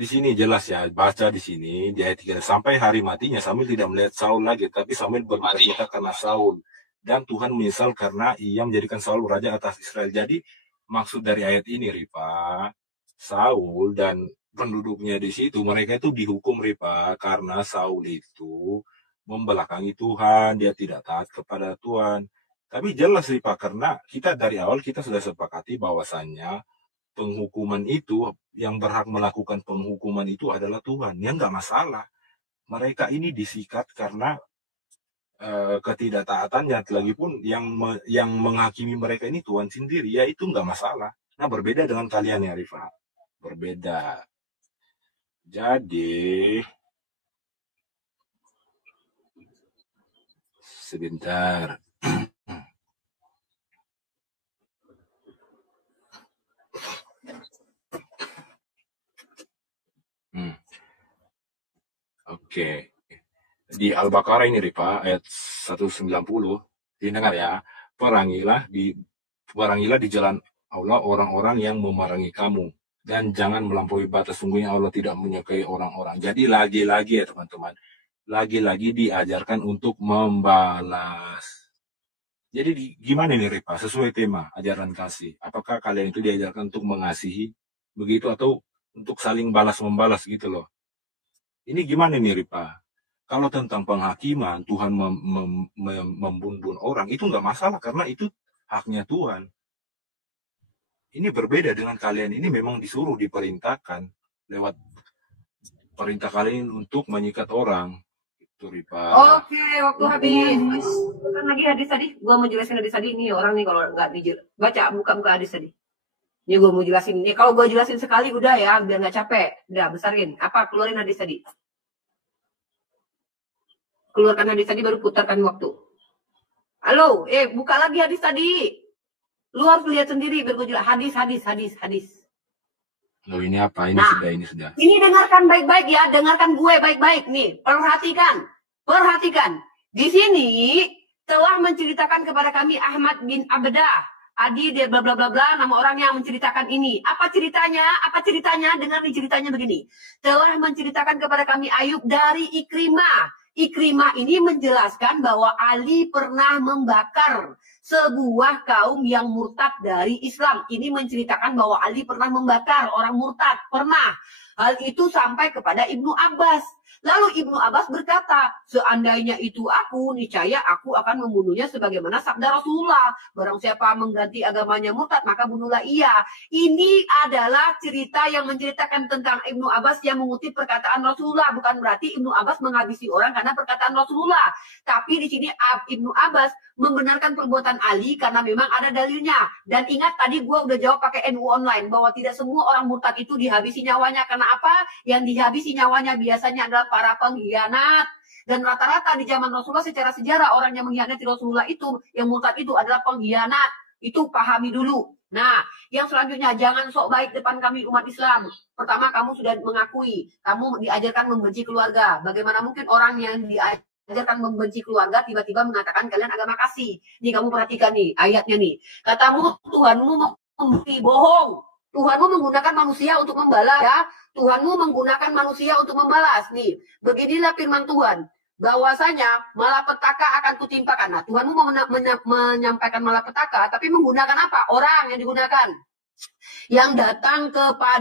Di sini jelas ya, baca di sini di ayat 3. Sampai hari matinya Samuel tidak melihat Saul lagi, tapi Samuel berduka karena Saul. Dan Tuhan menyesal karena ia menjadikan Saul raja atas Israel. Jadi maksud dari ayat ini Rifa, Saul dan penduduknya di situ, mereka itu dihukum Rifa karena Saul itu membelakangi Tuhan, dia tidak taat kepada Tuhan. Tapi jelas Rifa, karena kita dari awal kita sudah sepakati bahwasannya penghukuman itu, yang berhak melakukan penghukuman itu adalah Tuhan. Yang nggak masalah. Mereka ini disikat karena ketidaktaatannya, lagi pun yang menghakimi mereka ini Tuhan sendiri, ya itu nggak masalah. Nah, berbeda dengan kalian ya Rifa, berbeda. Jadi sebentar. Oke. Di Al-Baqarah ini Rifa ayat 190 didengar ya. Perangilah di jalan Allah orang-orang yang memerangi kamu, dan jangan melampaui batas. Sungguhnya Allah tidak menyukai orang-orang. Jadi lagi-lagi ya teman-teman, lagi-lagi diajarkan untuk membalas. Jadi gimana nih Rifa, sesuai tema ajaran kasih, apakah kalian itu diajarkan untuk mengasihi begitu, atau untuk saling balas-membalas gitu loh? Ini gimana nih Rifa? Kalau tentang penghakiman, Tuhan membunuh orang, itu nggak masalah karena itu haknya Tuhan. Ini berbeda dengan kalian, ini memang disuruh, diperintahkan lewat perintah kalian untuk menyikat orang. Itu Rifa. Oke, waktu habis. Bukan lagi hadis tadi. Gua mau jelasin hadis tadi. Nih orang nih kalau nggak baca, buka hadis tadi. Ini gue mau jelasin. Nih kalau gue jelasin sekali udah ya, biar nggak capek. Udah, besarin. Apa? Keluarin hadis tadi. Keluarkan hadis tadi, baru putarkan waktu. Halo, buka lagi hadis tadi. Lu harus lihat sendiri, biar gue jelas. Hadis. Loh, ini apa? Ini sudah. Ini dengarkan baik-baik ya, dengarkan gue baik-baik nih. Perhatikan. Di sini telah menceritakan kepada kami Ahmad bin Abdah. Adi dia bla bla bla bla, nama orang yang menceritakan ini. Apa ceritanya? Dengar nih ceritanya begini. Telah menceritakan kepada kami Ayub dari Ikrimah. Ikrimah ini menjelaskan bahwa Ali pernah membakar sebuah kaum yang murtad dari Islam. Ini menceritakan bahwa Ali pernah membakar orang murtad, pernah. Hal itu sampai kepada Ibnu Abbas. Lalu Ibnu Abbas berkata, seandainya itu aku, niscaya aku akan membunuhnya sebagaimana sabda Rasulullah. Barang siapa mengganti agamanya murtad, maka bunuhlah ia. Ini adalah cerita yang menceritakan tentang Ibnu Abbas yang mengutip perkataan Rasulullah. Bukan berarti Ibnu Abbas menghabisi orang karena perkataan Rasulullah. Tapi di sini Ibnu Abbas membenarkan perbuatan Ali karena memang ada dalilnya. Dan ingat tadi gue udah jawab pakai NU online bahwa tidak semua orang murtad itu dihabisi nyawanya. Karena apa? Yang dihabisi nyawanya biasanya adalah para pengkhianat. Dan rata-rata di zaman Rasulullah secara sejarah orang yang mengkhianati Rasulullah itu, yang murtad itu adalah pengkhianat. Itu pahami dulu. Nah, yang selanjutnya, jangan sok baik depan kami umat Islam. Pertama, kamu sudah mengakui, kamu diajarkan membenci keluarga. Bagaimana mungkin orang yang diajarkan membenci keluarga tiba-tiba mengatakan kalian agama kasih? Nih kamu perhatikan nih ayatnya nih. Katamu Tuhanmu memberi bohong. Tuhanmu menggunakan manusia untuk membalas, ya. Tuhanmu menggunakan manusia untuk membalas. Nih, beginilah firman Tuhan. Bahwasanya malapetaka akan kutimpakan. Nah, Tuhanmu menyampaikan malapetaka, tapi menggunakan apa? Orang yang digunakan. Yang datang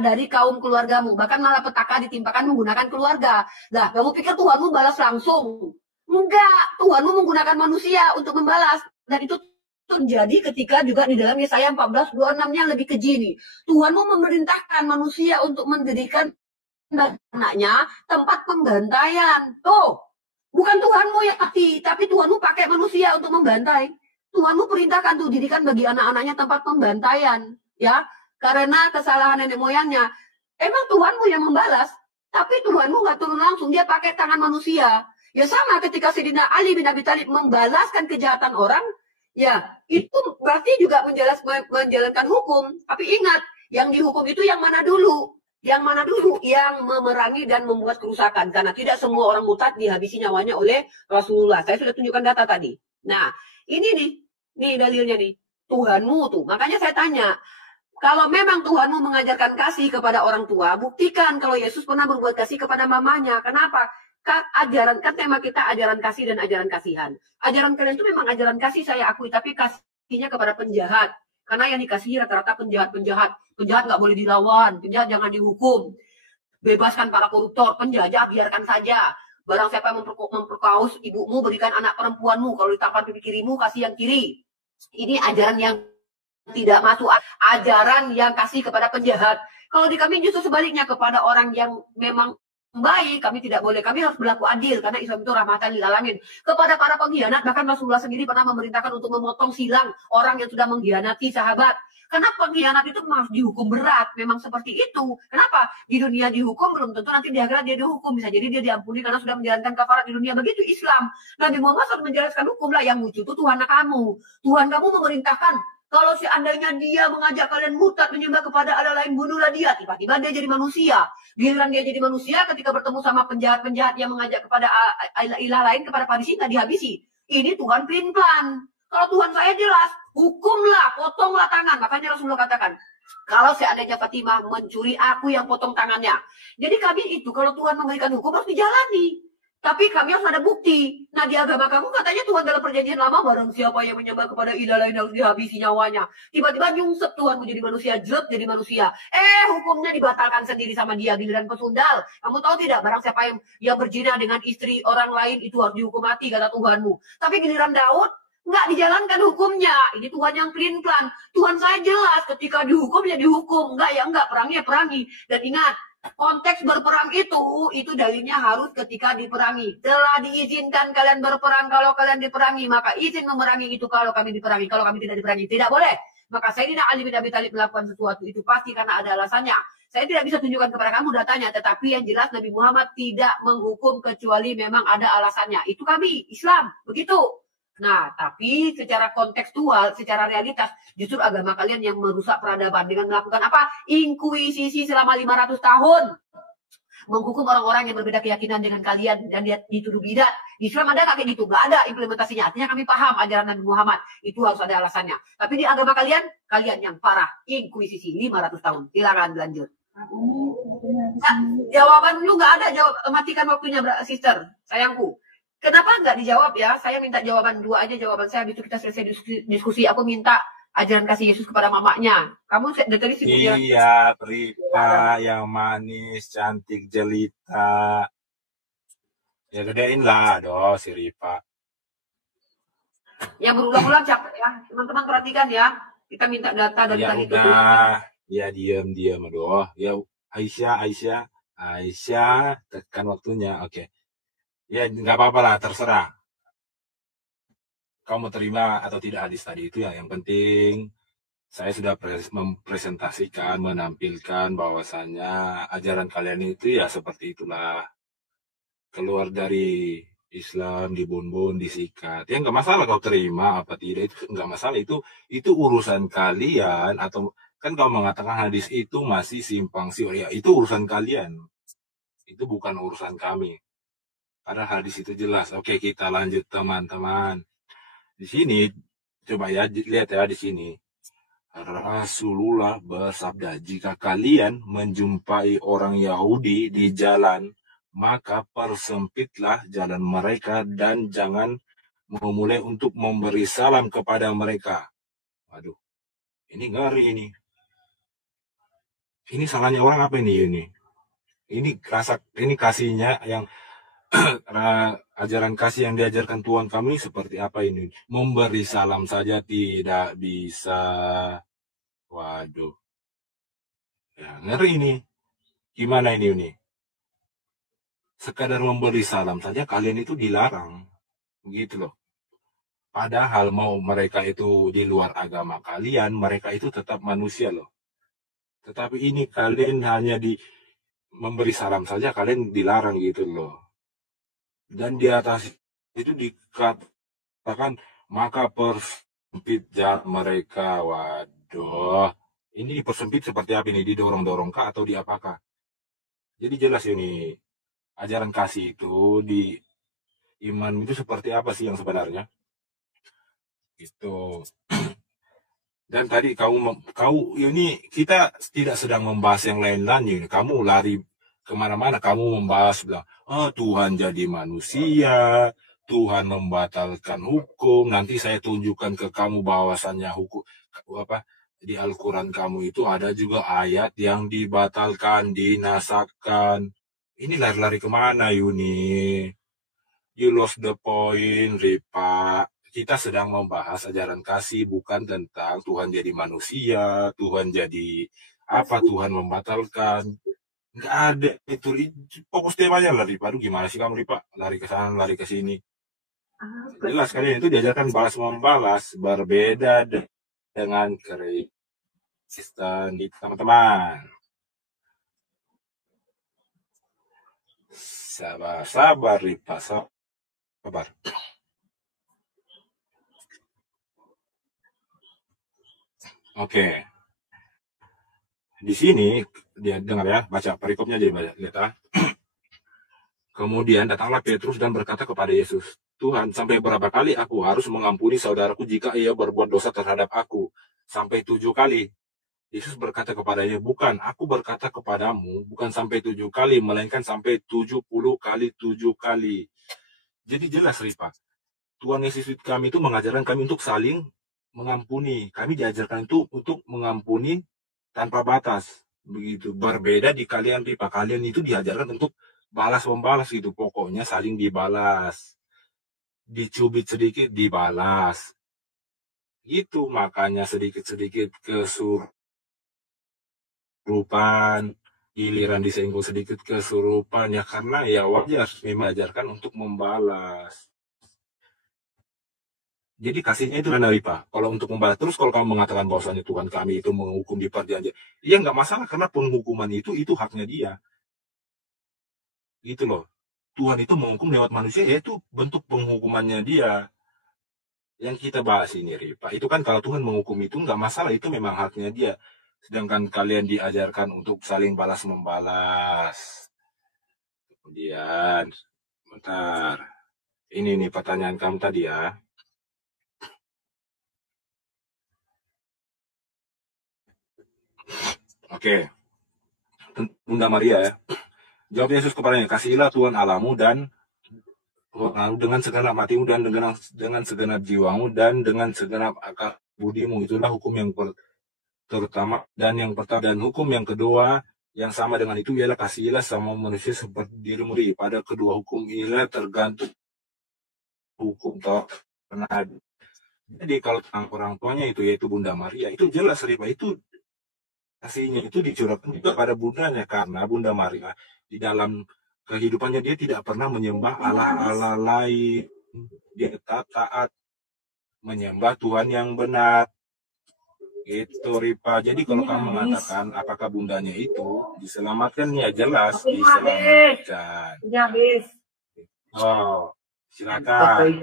dari kaum keluargamu. Bahkan malapetaka ditimpakan menggunakan keluarga. Nah, kamu pikir Tuhanmu balas langsung? Enggak, Tuhanmu menggunakan manusia untuk membalas. Dan itu terjadi ketika juga di dalam Yesaya 14:26-nya lebih keji nih. Tuhanmu memerintahkan manusia untuk mendirikan anaknya tempat pembantaian. Tuh, bukan Tuhanmu yang mati, tapi Tuhanmu pakai manusia untuk membantai. Tuhanmu perintahkan tuh dirikan bagi anak-anaknya tempat pembantaian, ya, karena kesalahan nenek moyangnya. Emang Tuhanmu yang membalas, tapi Tuhanmu nggak turun langsung, dia pakai tangan manusia. Ya sama ketika Sayyidina Ali bin Abi Thalib membalaskan kejahatan orang, ya itu berarti juga menjalankan hukum. Tapi ingat, yang dihukum itu yang mana dulu? Yang mana dulu? Yang memerangi dan membuat kerusakan. Karena tidak semua orang murtad dihabisi nyawanya oleh Rasulullah. Saya sudah tunjukkan data tadi. Nah, ini nih dalilnya nih. Tuhanmu tuh. Makanya saya tanya, kalau memang Tuhanmu mengajarkan kasih kepada orang tua, buktikan kalau Yesus pernah berbuat kasih kepada mamanya. Kenapa? Ajaran, kan tema kita ajaran kasih dan ajaran kasihan. Ajaran kalian itu memang ajaran kasih, saya akui, tapi kasihnya kepada penjahat. Karena yang dikasihi rata-rata penjahat-penjahat. Penjahat nggak boleh dilawan, penjahat jangan dihukum. Bebaskan para koruptor, penjajah biarkan saja. Barang siapa yang memperkaus ibumu, berikan anak perempuanmu. Kalau ditampar pipi kirimu, kasih yang kiri. Ini ajaran yang tidak masuk, ajaran yang kasih kepada penjahat. Kalau di kami justru sebaliknya, kepada orang yang memang baik, kami tidak boleh, kami harus berlaku adil karena Islam itu rahmatan lil alamin. Kepada para pengkhianat, bahkan Rasulullah sendiri pernah memerintahkan untuk memotong silang orang yang sudah mengkhianati sahabat. Karena pengkhianat itu harus dihukum berat, memang seperti itu. Kenapa? Di dunia dihukum, belum tentu nanti di akhirat dia dihukum. Bisa jadi dia diampuni karena sudah menjalankan kafarat di dunia. Begitu Islam. Nabi Muhammad SAW menjelaskan hukum lah, yang lucu itu Tuhan kamu. Tuhan kamu memerintahkan, kalau seandainya dia mengajak kalian murtad menyembah kepada Allah lain, bunuhlah dia. Tiba-tiba dia jadi manusia. Giliran dia jadi manusia, ketika bertemu sama penjahat-penjahat yang mengajak kepada ilah lain, kepada Farisi, nggak dihabisi. Ini Tuhan plan. Kalau Tuhan saya jelas, hukumlah, potonglah tangan. Makanya Rasulullah katakan, kalau seandainya Fatimah mencuri, aku yang potong tangannya. Jadi kami itu, kalau Tuhan memberikan hukum, harus dijalani. Tapi kami harus ada bukti. Nah, di agama kamu katanya Tuhan dalam perjanjian lama, barang siapa yang menyembah kepada ilah lain harus dihabisi nyawanya. Tiba-tiba nyungsep Tuhan menjadi manusia, jelek jadi manusia. Hukumnya dibatalkan sendiri sama dia, giliran pesundal. Kamu tahu tidak, barang siapa yang berzina dengan istri orang lain itu harus dihukum mati, kata Tuhanmu. Tapi giliran Daud, nggak dijalankan hukumnya. Ini Tuhan yang clean plan. Tuhan saya jelas, ketika dihukum ya dihukum. Enggak ya enggak, perangi ya perangi. Dan ingat, konteks berperang itu dalilnya harus ketika diperangi. Telah diizinkan kalian berperang kalau kalian diperangi, maka izin memerangi itu kalau kami diperangi. Kalau kami tidak diperangi, tidak boleh. Maka Sayyidina Ali bin Abi Thalib melakukan sesuatu itu pasti karena ada alasannya. Saya tidak bisa tunjukkan kepada kamu datanya, tetapi yang jelas Nabi Muhammad tidak menghukum kecuali memang ada alasannya. Itu kami, Islam, begitu. Nah, tapi secara kontekstual, secara realitas, justru agama kalian yang merusak peradaban dengan melakukan apa? Inkuisisi selama 500 tahun. Menghukum orang-orang yang berbeda keyakinan dengan kalian dan dia dituduh bidat. Di Islam ada kayak gitu, nggak ada implementasinya. Artinya kami paham ajaran Nabi Muhammad, itu harus ada alasannya. Tapi di agama kalian yang parah, inkuisisi 500 tahun. Silakan lanjut. Nah, jawaban lu nggak ada, matikan waktunya, sister, sayangku. Kenapa nggak dijawab ya? Saya minta jawaban 2 aja, jawaban saya. Habis itu kita selesai diskusi. Aku minta ajaran kasih Yesus kepada mamanya. Kamu dari tadi sibuk ya? Iya, Ripa yang manis, cantik, jelita. Ya gedein lah, si Ripa. Yang berulang-ulang capek ya. Teman-teman perhatikan ya. Kita minta data dari tadi. Ya udah, ya diam. Aduh, ya Aisyah, tekan waktunya. Oke. Ya nggak apa-apa lah, terserah. Kamu terima atau tidak hadis tadi itu yang penting. Saya sudah mempresentasikan, menampilkan bahwasannya ajaran kalian itu ya seperti itulah. Keluar dari Islam, dibun-bun, disikat. Ya nggak masalah kau terima apa tidak, itu nggak masalah. Itu urusan kalian. Atau kan kau mengatakan hadis itu masih simpang siur. Ya itu urusan kalian. Itu bukan urusan kami. Karena hadis itu jelas. Oke, kita lanjut teman-teman. Di sini, coba ya, lihat ya di sini. Rasulullah bersabda, jika kalian menjumpai orang Yahudi di jalan, maka persempitlah jalan mereka dan jangan memulai untuk memberi salam kepada mereka. Waduh, ini ngeri ini. Ini salahnya orang apa ini? Ini kasihnya yang ajaran kasih yang diajarkan Tuhan kami seperti apa ini? Memberi salam saja tidak bisa. Waduh. Ya, ngeri ini. Gimana ini? Sekadar memberi salam saja kalian itu dilarang. Gitu loh. Padahal mau mereka itu di luar agama kalian, mereka itu tetap manusia loh. Tetapi ini kalian hanya memberi salam saja kalian dilarang gitu loh. Dan di atas itu dikatakan maka persempit jalan mereka. Waduh, ini dipersempit seperti apa ini? Didorong-dorong kah atau di apakah? Jadi jelas ini ajaran kasih itu di iman itu seperti apa sih yang sebenarnya? Gitu. Dan tadi kau ini kita tidak sedang membahas yang lain-lain. Kamu lari kemana-mana, kamu membahas bilang, oh Tuhan jadi manusia, Tuhan membatalkan hukum. Nanti saya tunjukkan ke kamu bahwasannya hukum apa di Al-Quran kamu itu ada juga ayat yang dibatalkan, dinasakkan. Ini lari-lari kemana Yuni? You lost the point, Ripa. Kita sedang membahas ajaran kasih, bukan tentang Tuhan jadi manusia, Tuhan jadi apa, Tuhan membatalkan. Nggak ada itu. Fokus temanya lah, Ripa. Aduh, gimana sih kamu, Ripa? Lari ke sana, lari ke sini. Jelas kalian itu diajarkan balas membalas, berbeda dengan Kristen, teman-teman. Sabar, Ripa, sabar. Oke. Di sini dia dengar ya, baca perikopnya jadi baca. Lihat ah. Kemudian datanglah Petrus dan berkata kepada Yesus, Tuhan, sampai berapa kali aku harus mengampuni saudaraku jika ia berbuat dosa terhadap aku? Sampai 7 kali. Yesus berkata kepadanya, bukan, aku berkata kepadamu, bukan sampai 7 kali, melainkan sampai 70 kali 7 kali. Jadi jelas, Ripa. Tuhan Yesus kami itu mengajarkan kami untuk saling mengampuni. Kami diajarkan itu untuk mengampuni tanpa batas. Begitu. Berbeda di kalian, Ripa. Kalian itu diajarkan untuk balas-membalas gitu. Pokoknya saling dibalas. Dicubit sedikit, dibalas. Gitu. Makanya sedikit-sedikit kesurupan. Giliran disenggol sedikit kesurupan. Ya karena ya wajar mengajarkan untuk membalas. Jadi kasihnya itu karena Ripa. Kalau untuk membalas terus, kalau kamu mengatakan bahwasanya Tuhan kami itu menghukum di perjanjian, ya nggak masalah karena penghukuman itu haknya dia. Gitu loh. Tuhan itu menghukum lewat manusia, yaitu bentuk penghukumannya dia. Yang kita bahas ini Ripa, itu kan kalau Tuhan menghukum itu nggak masalah, itu memang haknya dia. Sedangkan kalian diajarkan untuk saling balas membalas. Kemudian, bentar. Ini nih pertanyaan kamu tadi ya. Oke. Bunda Maria ya. Jawab Yesus kepadanya, kasihilah Tuhan Allahmu dan dengan segenap hatimu dan dengan segenap jiwamu dan dengan segenap akal budimu. Itulah hukum yang terutama dan yang pertama. Dan hukum yang kedua yang sama dengan itu ialah kasihilah sama manusia seperti dirimu. Pada kedua hukum ini tergantung hukum pernah. Jadi kalau tentang orang tuanya itu yaitu Bunda Maria, itu jelas Ripa, itu kasihnya itu dicurahkan juga pada bundanya, karena Bunda Maria di dalam kehidupannya dia tidak pernah menyembah Allah lain. Dia tetap taat menyembah Tuhan yang benar. Itu Ripa. Jadi kalau kamu mengatakan apakah bundanya itu diselamatkan, ya jelas diselamatkan. Oh, silakan.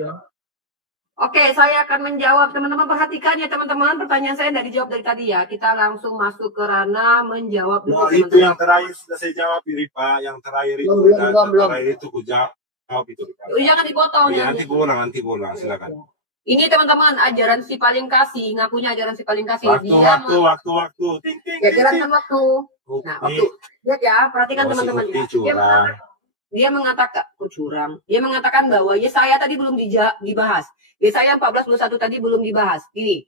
Oke, saya akan menjawab. Teman-teman perhatikan ya teman-teman. Pertanyaan saya tidak dijawab dari tadi ya. Kita langsung masuk ke ranah menjawab. Nah, itu yang terakhir sudah saya jawab, Ripa. Yang terakhir itu belum. Terakhir itu ku jawab itu. Ripa. Jangan dipotong. Ya, nanti gue ulang. Silakan. Ini teman-teman ajaran si paling kasih, ngakunya ajaran si paling kasih. Waktu. Ting, ting, ya jalankan waktu. Nah, waktu. Lihat ya, perhatikan teman-teman ya. Dia mengatakan curang. Dia mengatakan bahwa Yesaya tadi belum dibahas. Yesaya 14:21 tadi belum dibahas. Ini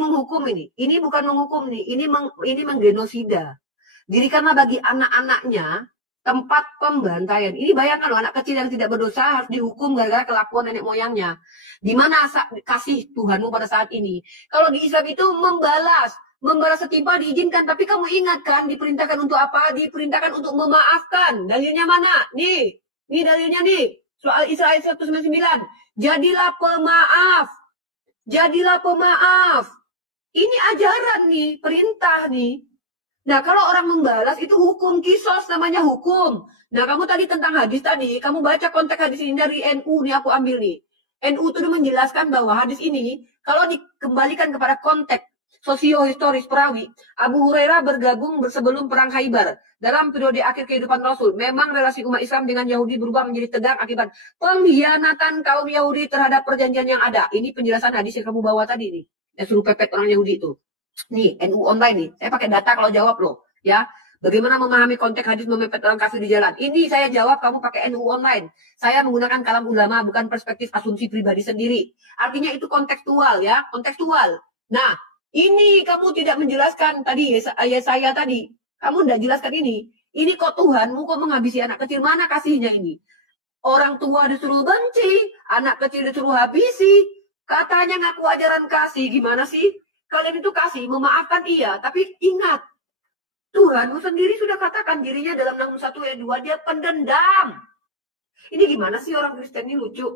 menghukum ini. Ini bukan menghukum nih. Ini menggenosida. Dirikanlah bagi anak-anaknya tempat pembantaian. Ini bayangkan loh, anak kecil yang tidak berdosa harus dihukum gara-gara kelakuan nenek moyangnya. Di mana kasih Tuhanmu pada saat ini? Kalau di Islam itu membalas setimpal diizinkan, tapi kamu ingat kan diperintahkan untuk apa? Diperintahkan untuk memaafkan. Dalilnya mana? Nih dalilnya nih. Soal Israel 199. Jadilah pemaaf. Jadilah pemaaf. Ini ajaran nih, perintah nih. Nah, kalau orang membalas itu hukum, kisos namanya hukum. Nah, kamu tadi tentang hadis tadi, kamu baca konteks hadis ini dari NU nih, aku ambil nih. NU itu menjelaskan bahwa hadis ini, kalau dikembalikan kepada konteks sosio-historis perawi, Abu Hurairah bergabung sebelum perang Khaybar. Dalam periode akhir kehidupan Rasul, memang relasi umat Islam dengan Yahudi berubah menjadi tegang akibat pengkhianatan kaum Yahudi terhadap perjanjian yang ada. Ini penjelasan hadis yang kamu bawa tadi nih. Yang suruh pepet orang Yahudi itu. Nih, NU online nih. Saya pakai data kalau jawab loh. Ya, bagaimana memahami konteks hadis memepet orang kafir di jalan. Ini saya jawab, kamu pakai NU online. Saya menggunakan kalam ulama, bukan perspektif asumsi pribadi sendiri. Artinya itu kontekstual ya, kontekstual. Nah, ini kamu tidak menjelaskan tadi, saya tadi. Kamu tidak jelaskan ini. Ini kok Tuhanmu kok menghabisi anak kecil, mana kasihnya ini? Orang tua disuruh benci, anak kecil disuruh habisi. Katanya ngaku ajaran kasih, gimana sih? Kalian itu kasih, memaafkan iya, tapi ingat, Tuhanmu sendiri sudah katakan dirinya dalam Nahum 1 ayat 2, dia pendendam. Ini gimana sih orang Kristen ini lucu?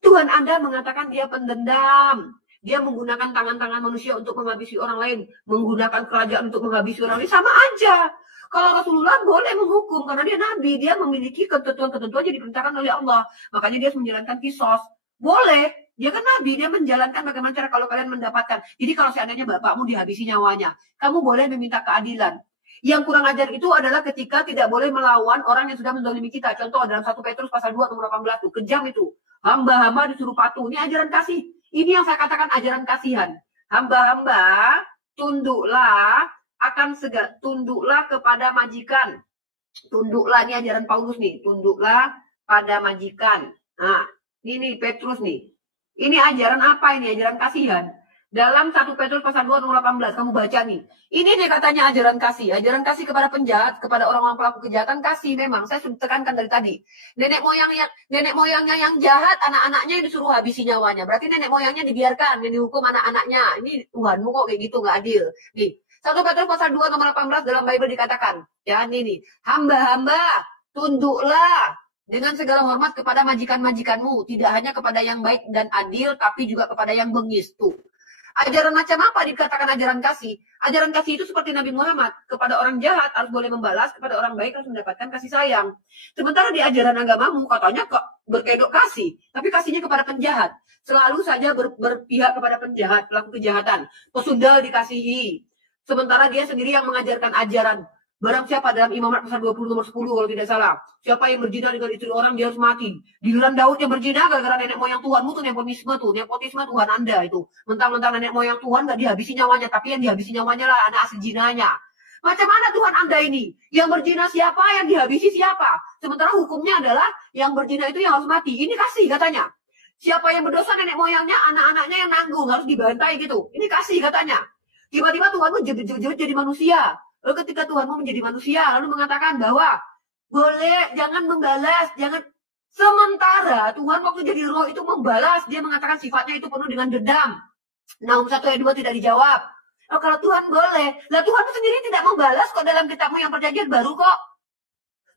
Tuhan Anda mengatakan dia pendendam. Dia menggunakan tangan-tangan manusia untuk menghabisi orang lain, menggunakan kerajaan untuk menghabisi orang lain, sama aja. Kalau Rasulullah boleh menghukum, karena dia nabi, dia memiliki ketentuan-ketentuan yang diperintahkan oleh Allah. Makanya dia harus menjalankan kisos. Boleh. Dia kan nabi, dia menjalankan bagaimana cara kalau kalian mendapatkan. Jadi kalau seandainya bapakmu dihabisi nyawanya, kamu boleh meminta keadilan. Yang kurang ajar itu adalah ketika tidak boleh melawan orang yang sudah menzalimi kita. Contoh dalam 1 Petrus pasal 2 nomor 18 tuh, kejam itu. Hamba-hamba disuruh patuh. Ini ajaran kasih. Ini yang saya katakan ajaran kasihan. Hamba-hamba tunduklah tunduklah kepada majikan. Tunduklah, ini ajaran Paulus nih. Tunduklah pada majikan. Nah, ini Petrus nih. Ini ajaran apa ini? Ajaran kasihan. Dalam 1 Petrus pasal 2 nomor 18, kamu baca nih. Ini dia katanya ajaran kasih. Ajaran kasih kepada penjahat, kepada orang-orang pelaku kejahatan, kasih memang. Saya sudah tekankan dari tadi. Nenek moyangnya yang jahat, anak-anaknya disuruh habisi nyawanya. Berarti nenek moyangnya dibiarkan, yang dihukum anak-anaknya. Ini Tuhanmu kok kayak gitu, nggak adil. Nih, 1 Petrus pasal 2 nomor 18 dalam Bible dikatakan. Ya, ini nih. Hamba-hamba, tunduklah dengan segala hormat kepada majikan-majikanmu, tidak hanya kepada yang baik dan adil, tapi juga kepada yang bengis. Tuh. Ajaran macam apa dikatakan ajaran kasih? Ajaran kasih itu seperti Nabi Muhammad. Kepada orang jahat harus boleh membalas, kepada orang baik harus mendapatkan kasih sayang. Sementara di ajaran agamamu katanya kok berkedok kasih, tapi kasihnya kepada penjahat. Selalu saja berpihak kepada penjahat, pelaku kejahatan. Pesundal dikasihi. Sementara dia sendiri yang mengajarkan ajaran. Barang siapa dalam Imamat pasal 20 nomor 10 kalau tidak salah. Siapa yang berzina dengan istri orang dia harus mati. Giliran Daud yang berzina gara-gara nenek moyang Tuhanmu tuh nepotisme tuh. Nepotisme Tuhan Anda itu. Mentang-mentang nenek moyang Tuhan gak dihabisi nyawanya. Tapi yang dihabisi nyawanya lah anak asli jinanya. Macam mana Tuhan Anda ini? Yang berzina siapa, yang dihabisi siapa? Sementara hukumnya adalah yang berzina itu yang harus mati. Ini kasih katanya. Siapa yang berdosa nenek moyangnya, anak-anaknya yang nanggung harus dibantai gitu. Ini kasih katanya. Tiba-tiba Tuhanmu jadi manusia. Lalu ketika Tuhanmu menjadi manusia, lalu mengatakan bahwa boleh, jangan membalas, jangan. Sementara Tuhan waktu jadi roh itu membalas, dia mengatakan sifatnya itu penuh dengan dendam. Nahum 1 ayat 2 tidak dijawab. Oh, kalau Tuhan boleh, lah Tuhanmu sendiri tidak membalas kok dalam kitabmu yang perjanjian baru kok.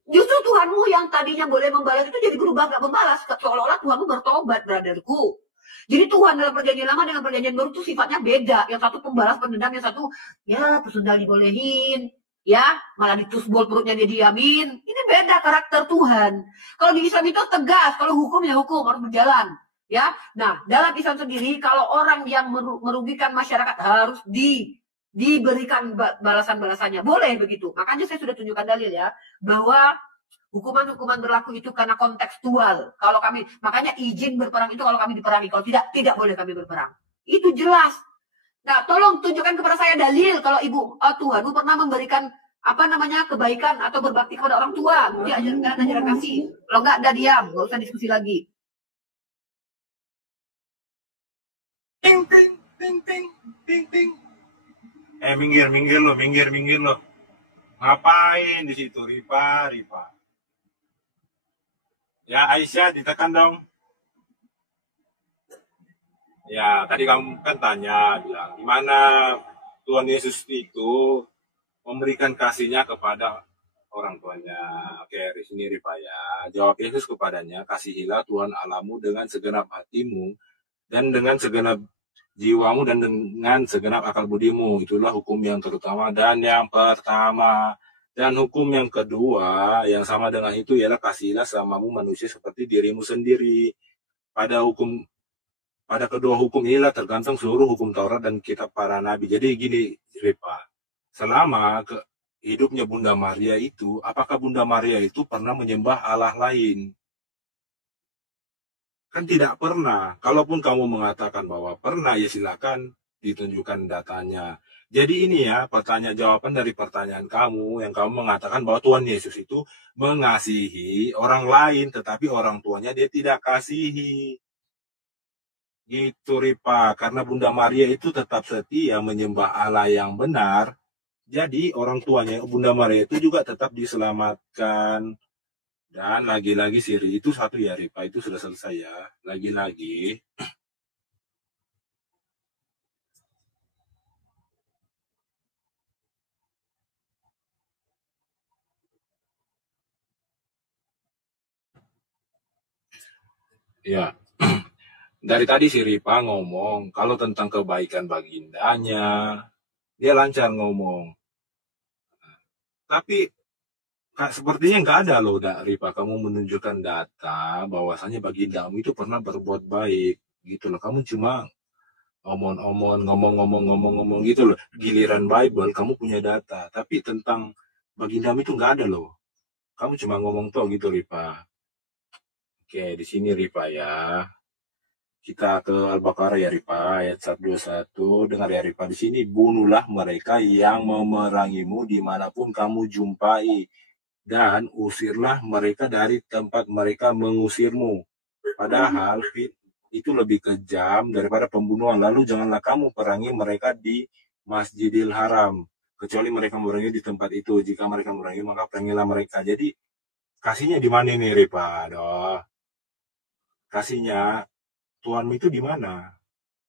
Justru Tuhanmu yang tadinya boleh membalas itu jadi berubah gak membalas, seolah-olah Tuhanmu bertobat, brotherku. Jadi Tuhan dalam perjanjian lama dengan perjanjian baru itu sifatnya beda. Yang satu pembalas pendendam, yang satu ya pesundal dibolehin, ya malah ditusbol perutnya dia diamin. Ini beda karakter Tuhan. Kalau di Islam itu tegas, kalau hukum ya hukum harus berjalan. Ya, nah dalam Islam sendiri kalau orang yang merugikan masyarakat harus diberikan balasan-balasannya. Boleh begitu. Makanya saya sudah tunjukkan dalil ya bahwa Hukuman-hukuman berlaku itu karena kontekstual. Kalau kami, makanya izin berperang itu kalau kami diperangi. Kalau tidak boleh kami berperang. Itu jelas. Nah, tolong tunjukkan kepada saya dalil kalau Tuhanmu pernah memberikan kebaikan atau berbakti kepada orang tua. Dia ajaran kasih. Kalau enggak, ada diam, nggak usah diskusi lagi. Ting ting ting ting ting ting. Minggir lo. Ngapain di situ, Ripa? Ya, Aisyah ditekan dong. Ya, tadi kamu kan tanya, bilang gimana Tuhan Yesus itu memberikan kasihnya kepada orang tuanya. Oke, di sini Ripa ya. Jawab Yesus kepadanya, kasihilah Tuhan Allahmu dengan segenap hatimu dan dengan segenap jiwamu dan dengan segenap akal budimu. Itulah hukum yang terutama dan yang pertama. Dan hukum yang kedua yang sama dengan itu ialah kasihilah sesamamu manusia seperti dirimu sendiri. Pada kedua hukum inilah tergantung seluruh hukum Taurat dan kitab para nabi. Jadi gini, Ripa, selama hidupnya Bunda Maria itu, apakah Bunda Maria itu pernah menyembah Allah lain? Kan tidak pernah. Kalaupun kamu mengatakan bahwa pernah, ya silakan ditunjukkan datanya. Jadi ini ya jawaban dari pertanyaan kamu yang kamu mengatakan bahwa Tuhan Yesus itu mengasihi orang lain, tetapi orang tuanya dia tidak kasihi. Gitu Ripa, karena Bunda Maria itu tetap setia menyembah Allah yang benar, jadi orang tuanya Bunda Maria itu juga tetap diselamatkan. Dan lagi-lagi Siri itu satu ya Ripa, itu sudah selesai ya. Lagi-lagi ya. Dari tadi si Ripa ngomong, kalau tentang kebaikan bagindanya, dia lancar ngomong. Tapi sepertinya nggak ada loh, Ripa, kamu menunjukkan data bahwasannya bagindamu itu pernah berbuat baik. Gitu loh, kamu cuma ngomong gitu loh. Giliran Bible, kamu punya data. Tapi tentang bagindamu itu nggak ada loh. Kamu cuma ngomong toh gitu, Ripa. Oke, di sini Ripa ya. Kita ke Al-Baqarah ya Ripa, ayat 121. Dengar ya Ripa, di sini bunuhlah mereka yang memerangimu dimanapun kamu jumpai, dan usirlah mereka dari tempat mereka mengusirmu. Padahal itu lebih kejam daripada pembunuhan. Lalu janganlah kamu perangi mereka di Masjidil Haram, kecuali mereka memerangi di tempat itu. Jika mereka memerangi, maka perangilah mereka. Jadi kasihnya di mana nih Ripa? Aduh. Kasihnya Tuhanmu itu di mana?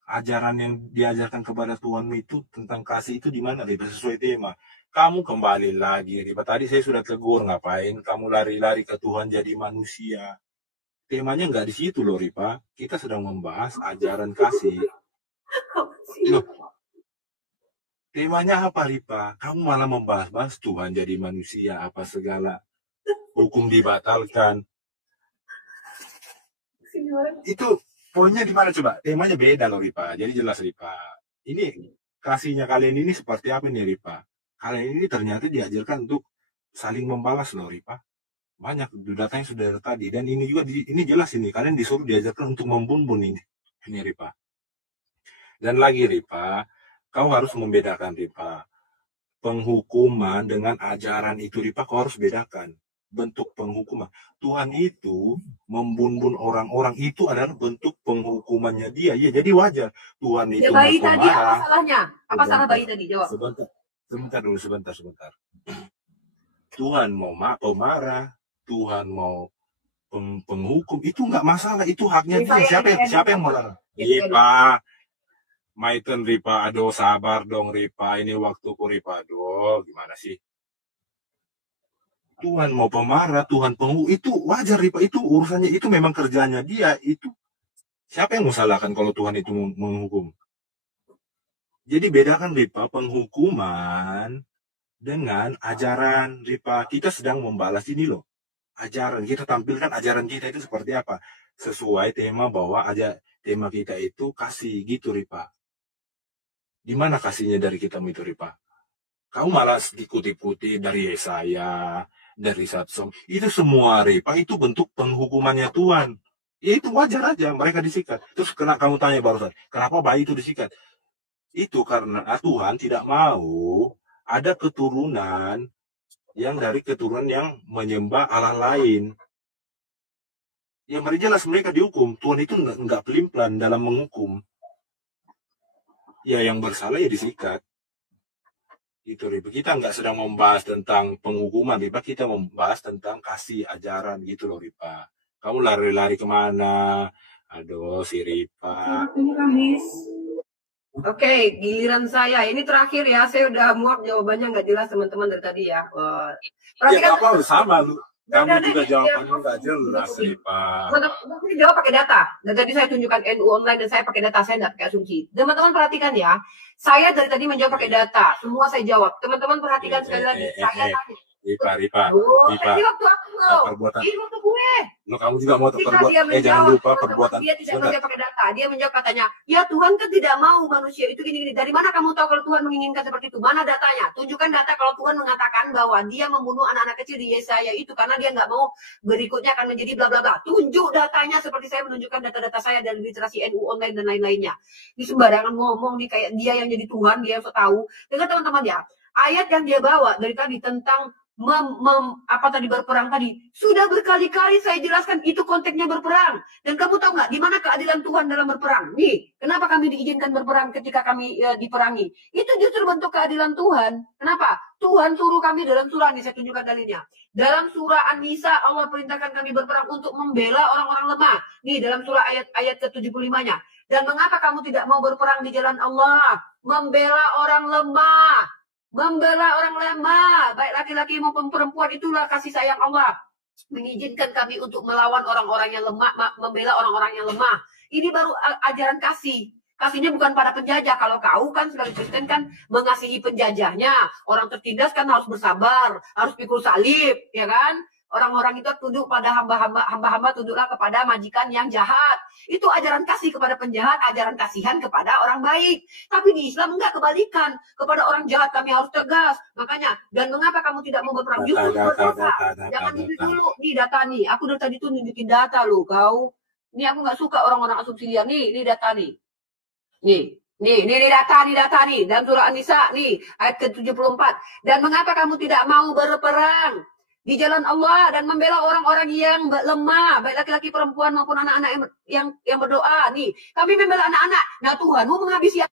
Ajaran yang diajarkan kepada Tuhanmu itu tentang kasih itu di mana, Ripa? Sesuai tema. Kamu kembali lagi, Ripa. Tadi saya sudah tegur, ngapain kamu lari-lari ke Tuhan jadi manusia? Temanya nggak di situ loh, Ripa. Kita sedang membahas ajaran kasih. Loh, temanya apa, Ripa? Kamu malah membahas Tuhan jadi manusia, apa segala. Hukum dibatalkan. Itu poinnya di mana coba? Temanya beda loh Ripa. Jadi jelas Ripa. Ini kasihnya kalian ini seperti apa nih Ripa? Kalian ini ternyata diajarkan untuk saling membalas loh Ripa. Banyak datanya sudah ada tadi. Dan ini juga ini jelas ini. Kalian disuruh diajarkan untuk membunuh ini. Ini Ripa. Dan lagi Ripa, kau harus membedakan Ripa. Penghukuman dengan ajaran itu Ripa, kau harus bedakan. Bentuk penghukuman. Tuhan itu membunuh orang-orang itu adalah bentuk penghukumannya dia. Ya, jadi wajar. Tuhan itu bayi tadi apa salahnya? Apa salah bayi tadi? Jawab. Sebentar. Tuhan mau pemarah, Tuhan mau penghukum, itu nggak masalah. Itu haknya dia. Siapa yang melarang? Ripa. Maiten Ripa, aduh sabar dong Ripa. Ini waktuku Ripa, aduh gimana sih? Tuhan mau pemarah, Tuhan penghukum, itu wajar Ripa, itu urusannya, itu memang kerjanya dia, itu siapa yang mau salahkan kalau Tuhan itu menghukum? Jadi bedakan Ripa, penghukuman dengan ajaran Ripa. Kita sedang membalas ini loh, ajaran, kita tampilkan ajaran kita itu seperti apa, sesuai tema bahwa tema kita itu kasih gitu Ripa. Di mana kasihnya dari kita itu Ripa? Kamu malas dikutip-kutip dari Yesaya, dari satu itu semua Ripa itu bentuk penghukumannya Tuhan. Ya itu wajar aja mereka disikat. Terus kena kamu tanya barusan, kenapa bayi itu disikat? Itu karena Tuhan tidak mau ada keturunan yang dari keturunan yang menyembah Allah lain. Ya jelas mereka dihukum. Tuhan itu nggak pelin-pelan dalam menghukum. Ya yang bersalah ya disikat. Itu Ripa. Kita nggak sedang membahas tentang penghukuman Ripa, kita membahas tentang kasih ajaran gitu loh Ripa. Kamu lari-lari kemana? Aduh si Ripa. Oke, giliran saya. Ini terakhir ya, saya udah muak jawabannya nggak jelas teman-teman dari tadi ya. Ya apa sama lu. Kamu juga jawabannya nggak jelas Ripa. Saya jawab pakai data. Dan tadi saya tunjukkan NU online dan saya pakai data, saya nggak pakai asumsi. Teman-teman perhatikan ya. Saya dari tadi menjawab pakai data. Semua saya jawab. Teman-teman perhatikan sekali lagi. Saya tanya. Ripa. Ini waktu aku loh. Perbuatan. Ini waktu gue. Lo kamu juga mau perbuatan. Jangan lupa perbuatan. Dia tidak menjawab pakai data. Dia menjawab katanya, ya Tuhan kan tidak mau manusia itu gini-gini. Dari mana kamu tahu kalau Tuhan menginginkan seperti itu? Mana datanya? Tunjukkan data kalau Tuhan mengatakan bahwa dia membunuh anak-anak kecil di Yesaya itu karena dia nggak mau berikutnya akan menjadi bla bla bla. Tunjuk datanya seperti saya menunjukkan data-data saya dari literasi NU online dan lain-lainnya. Di sembarangan ngomong nih kayak dia yang jadi Tuhan, dia yang so tahu. Dengar teman-teman ya, ayat yang dia bawa dari tadi tentang berperang tadi sudah berkali-kali saya jelaskan itu konteksnya berperang. Dan kamu tahu nggak di mana keadilan Tuhan dalam berperang? Nih, kenapa kami diizinkan berperang ketika kami diperangi? Itu justru bentuk keadilan Tuhan. Kenapa? Tuhan suruh kami dalam surah ini, saya tunjukkan dalilnya. Dalam surah An-Nisa Allah perintahkan kami berperang untuk membela orang-orang lemah. Nih dalam surah ayat ke-75-nya. Dan mengapa kamu tidak mau berperang di jalan Allah? Membela orang lemah. Membela orang lemah, baik laki-laki maupun perempuan, itulah kasih sayang Allah. Mengizinkan kami untuk melawan orang-orang yang lemah, membela orang-orang yang lemah. Ini baru ajaran kasih. Kasihnya bukan pada penjajah. Kalau kau kan sebagai Kristen kan mengasihi penjajahnya. Orang tertindas kan harus bersabar, harus pikul salib, ya kan? Orang-orang itu tunduk pada hamba-hamba tunduklah kepada majikan yang jahat. Itu ajaran kasih kepada penjahat, ajaran kasihan kepada orang baik. Tapi di Islam enggak, kebalikan. Kepada orang jahat kami harus tegas. Makanya, dan mengapa kamu tidak mau berperang? Justru berdosa. Jangan dulu. Nih data nih. Aku dari tadi tuh nunjukin data loh kau. Nih aku nggak suka orang-orang asumsi liar. Nih data nih. Nih data nih. Dalam surah An-Nisa nih ayat ke-74. Dan mengapa kamu tidak mau berperang di jalan Allah dan membela orang-orang yang lemah, baik laki-laki, perempuan maupun anak-anak yang berdoa. Nih, kami membela anak-anak. Nah, Tuhanmu menghabisi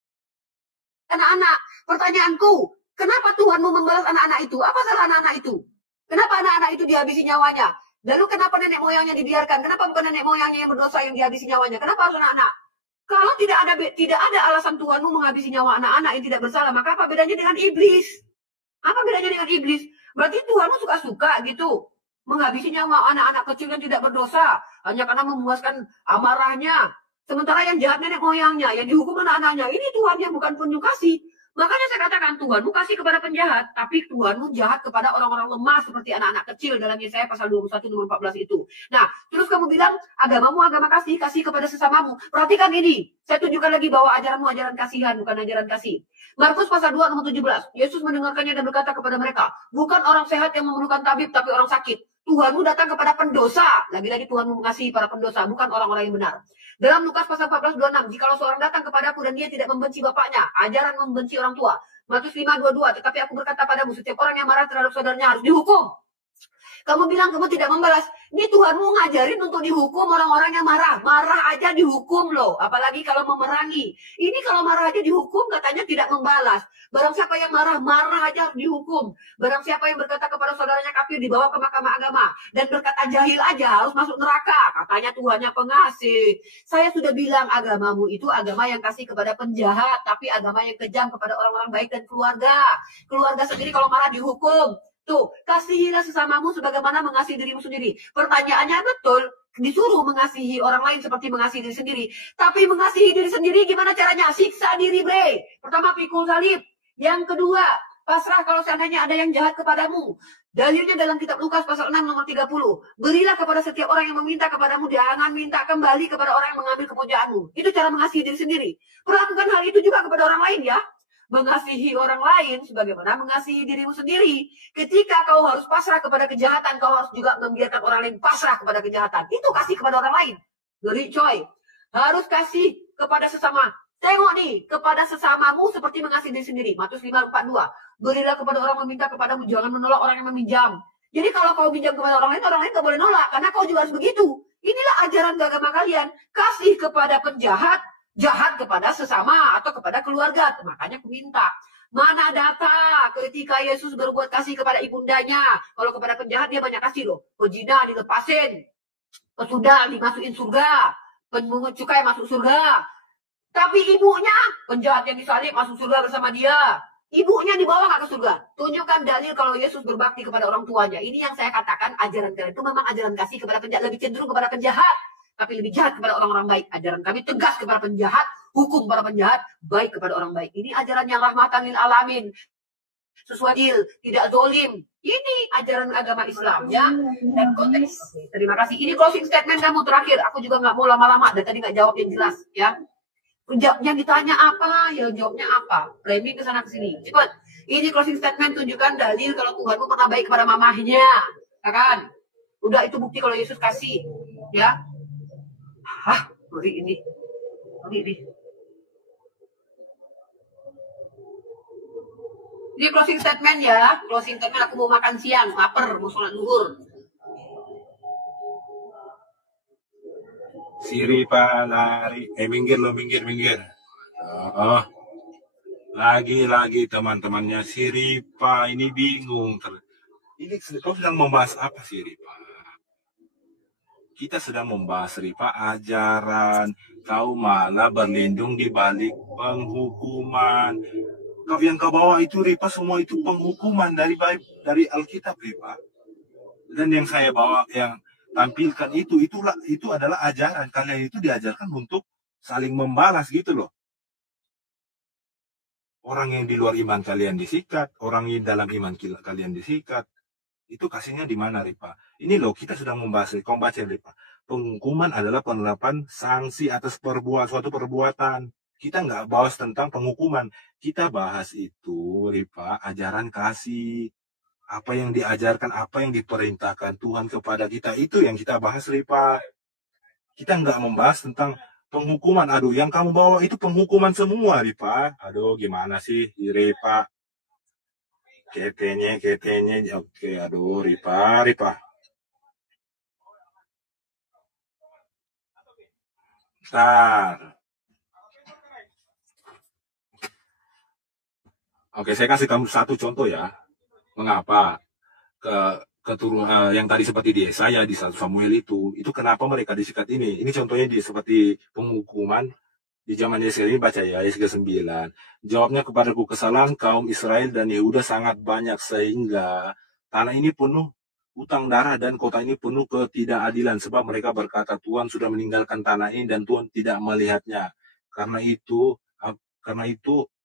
anak-anak. Pertanyaanku, kenapa Tuhanmu membalas anak-anak itu? Apa salah anak-anak itu? Kenapa anak-anak itu dihabisi nyawanya? Lalu kenapa nenek moyangnya dibiarkan? Kenapa bukan nenek moyangnya yang berdosa yang dihabisi nyawanya? Kenapa harus anak-anak? Kalau tidak ada alasan Tuhanmu menghabisi nyawa anak-anak yang tidak bersalah, maka apa bedanya dengan iblis? Apa bedanya dengan iblis? Berarti Tuhanmu suka-suka gitu menghabisi nyawa anak-anak kecil yang tidak berdosa hanya karena memuaskan amarahnya. Sementara yang jahat nenek moyangnya, yang dihukum anak-anaknya, ini Tuhannya bukan penuh kasih. Makanya saya katakan Tuhanmu kasih kepada penjahat, tapi Tuhanmu jahat kepada orang-orang lemah seperti anak-anak kecil dalam Yesaya pasal 21 nomor 14 itu. Nah, terus kamu bilang agamamu agama kasih kepada sesamamu. Perhatikan ini, saya tunjukkan lagi bahwa ajaranmu ajaran kasihan, bukan ajaran kasih. Markus pasal 2 nomor 17, Yesus mendengarkannya dan berkata kepada mereka, bukan orang sehat yang memerlukan tabib, tapi orang sakit. Tuhanmu datang kepada pendosa. Lagi-lagi Tuhanmu mengasihi para pendosa, bukan orang-orang yang benar. Dalam Lukas pasal 14:26, jikalau seorang datang kepadaku dan dia tidak membenci bapaknya, ajaran membenci orang tua. Matius 5:22, tetapi aku berkata padamu, setiap orang yang marah terhadap saudaranya harus dihukum. Kamu bilang kamu tidak membalas. Ini Tuhanmu ngajarin untuk dihukum orang-orang yang marah. Marah aja dihukum loh. Apalagi kalau memerangi. Ini kalau marah aja dihukum katanya tidak membalas. Barang siapa yang marah aja harus dihukum. Barang siapa yang berkata kepada saudaranya kafir dibawa ke mahkamah agama. Dan berkata jahil aja harus masuk neraka. Katanya Tuhannya pengasih. Saya sudah bilang agamamu itu agama yang kasih kepada penjahat. Tapi agama yang kejam kepada orang-orang baik dan keluarga. Keluarga sendiri kalau marah dihukum. Tuh, kasihilah sesamamu sebagaimana mengasihi dirimu sendiri. Pertanyaannya betul, disuruh mengasihi orang lain seperti mengasihi diri sendiri. Tapi mengasihi diri sendiri gimana caranya? Siksa diri, bre. Pertama, pikul salib. Yang kedua, pasrah kalau seandainya ada yang jahat kepadamu. Dalilnya dalam kitab Lukas pasal 6 nomor 30. Berilah kepada setiap orang yang meminta kepadamu, jangan minta kembali kepada orang yang mengambil kepujaanmu. Itu cara mengasihi diri sendiri. Perlakukan hal itu juga kepada orang lain ya. mengasihi orang lain sebagaimana mengasihi dirimu sendiri. Ketika kau harus pasrah kepada kejahatan, kau harus juga membiarkan orang lain pasrah kepada kejahatan. Itu kasih kepada orang lain. Ngeri coy. Harus kasih kepada sesama. Tengok nih, kepada sesamamu seperti mengasihi diri sendiri. Matius 5:42. Berilah kepada orang meminta kepadamu, jangan menolak orang yang meminjam. Jadi kalau kau pinjam kepada orang lain gak boleh nolak. Karena kau juga harus begitu. Inilah ajaran agama kalian. Kasih kepada penjahat, jahat kepada sesama atau kepada keluarga. Makanya aku minta. Mana data ketika Yesus berbuat kasih kepada ibundanya. Kalau kepada penjahat dia banyak kasih loh. Pezina dilepasin. Pesudar dimasukin surga. Pemungut cukai masuk surga. Tapi ibunya, penjahat yang disalib masuk surga bersama dia. Ibunya dibawa gak ke surga. Tunjukkan dalil kalau Yesus berbakti kepada orang tuanya. Ini yang saya katakan ajaran kalian itu memang ajaran kasih kepada penjahat. Lebih cenderung kepada penjahat. Tapi lebih jahat kepada orang-orang baik. Ajaran kami tegas kepada penjahat, hukum para penjahat, baik kepada orang baik. Ini ajaran yang rahmatan lil alamin. Sesuai adil, tidak zolim. Ini ajaran agama Islam ya. Dan konteks. Terima kasih. Ini closing statement kamu terakhir. Aku juga nggak mau lama-lama. Dan tadi nggak jawab yang jelas ya. Yang ditanya apa, ya jawabnya apa. Framing ke sana ke sini. Cepat. Ini closing statement tunjukkan dalil kalau Tuhanmu pernah baik kepada mamahnya. Ya kan? Udah itu bukti kalau Yesus kasih. Ya. Hah, ngeri ini. Ini closing statement ya. Closing statement aku mau makan siang, lapar, mau sholat zuhur. Si Ripa lari. Minggir lo, minggir. Oh. Lagi teman-temannya si Ripa ini bingung. Ini kau sedang membahas apa sih Ripa? Kita sedang membahas Ripa ajaran. Kau malah berlindung di balik penghukuman. Yang kau bawa itu Ripa semua itu penghukuman dari Alkitab Ripa. Dan yang saya bawa yang tampilkan itu adalah ajaran. Kalian itu diajarkan untuk saling membalas gitu loh. Orang yang di luar iman kalian disikat, orang yang dalam iman kalian disikat. Itu kasihnya di mana Ripa? Ini loh kita sedang membahas, kau baca Ripa. Penghukuman adalah penerapan sanksi atas suatu perbuatan. Kita nggak bahas tentang penghukuman. Kita bahas itu Ripa, ajaran kasih. Apa yang diajarkan, apa yang diperintahkan Tuhan kepada kita. Itu yang kita bahas Ripa. Kita nggak membahas tentang penghukuman. Aduh, yang kamu bawa itu penghukuman semua Ripa. Aduh, gimana sih Ripa? Ketenya, oke, aduh, Ripa. Bentar. Oke, saya kasih kamu satu contoh ya. Mengapa keturunan yang tadi seperti di Yesaya, di 1 Samuel itu kenapa mereka disikat ini? Ini contohnya seperti penghukuman. Di zaman Yesaya ini baca ya, ayat 9. Jawabnya kepadaku, kesalahan kaum Israel dan Yehuda sangat banyak sehingga tanah ini penuh utang darah dan kota ini penuh ketidakadilan. Sebab mereka berkata, Tuhan sudah meninggalkan tanah ini dan Tuhan tidak melihatnya. Karena itu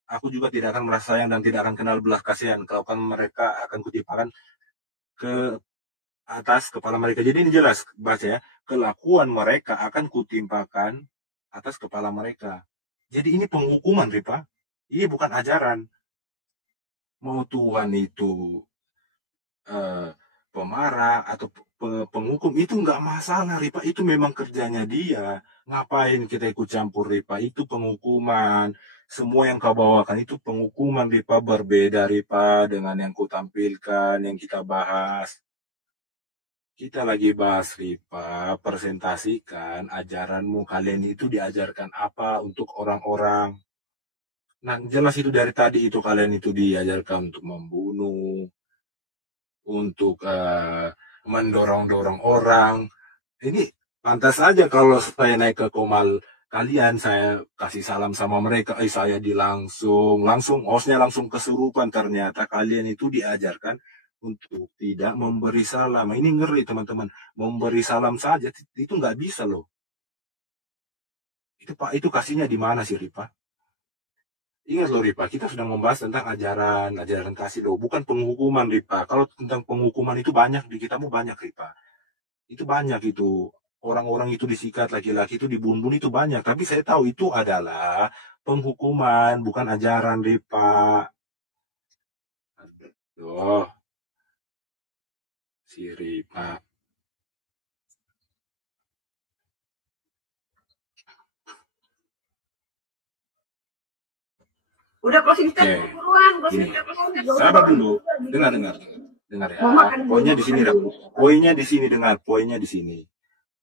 aku juga tidak akan merasa sayang dan tidak akan kenal belas kasihan. Kalau kan mereka akan kutimpakan ke atas kepala mereka. Jadi ini jelas baca ya, kelakuan mereka akan kutimpakan atas kepala mereka. Jadi ini penghukuman Ripa. Ini bukan ajaran. Mau Tuhan itu pemarah atau penghukum itu nggak masalah Ripa. Itu memang kerjanya dia. Ngapain kita ikut campur Ripa? Itu penghukuman. Semua yang kau bawakan itu penghukuman Ripa. Berbeda Ripa dengan yang kau tampilkan, yang kita bahas. Kita lagi bahas Ripa, presentasikan ajaranmu, kalian itu diajarkan apa untuk orang-orang. Nah, jelas itu dari tadi itu kalian itu diajarkan untuk membunuh, untuk mendorong-dorong orang. Ini pantas saja kalau saya naik ke Komal kalian, saya kasih salam sama mereka, saya langsung hostnya langsung kesurupan. Ternyata kalian itu diajarkan untuk tidak memberi salam. Ini ngeri teman-teman. Memberi salam saja itu nggak bisa loh. Itu Pak, itu kasihnya di mana sih Ripa? Ingat loh Ripa, kita sedang membahas tentang ajaran kasih loh, bukan penghukuman Ripa. Kalau tentang penghukuman itu banyak di kitamu banyak Ripa. Itu banyak itu. orang-orang itu disikat, laki-laki itu dibunuh itu banyak. Tapi saya tahu itu adalah penghukuman, bukan ajaran, Ripa. Aduh, si Ripa. Udah closing statement buruan, sabar dulu. Dengar ya. Poinnya di sini, poinnya di sini.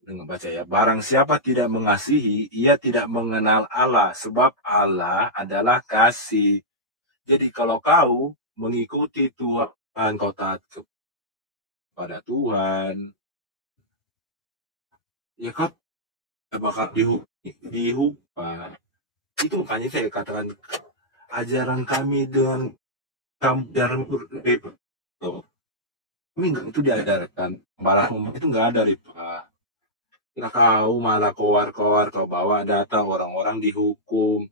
Dengan baca ya, barang siapa tidak mengasihi, ia tidak mengenal Allah, sebab Allah adalah kasih. Jadi kalau kau mengikuti Tuhan, kau taat kepada Tuhan, ya kau bakal dihukum. Itu makanya saya katakan ajaran kami dengan ajaran kami itu diajarkan, malah itu nggak ada, Ripa. Nah, kau malah kau bawa data orang-orang dihukum.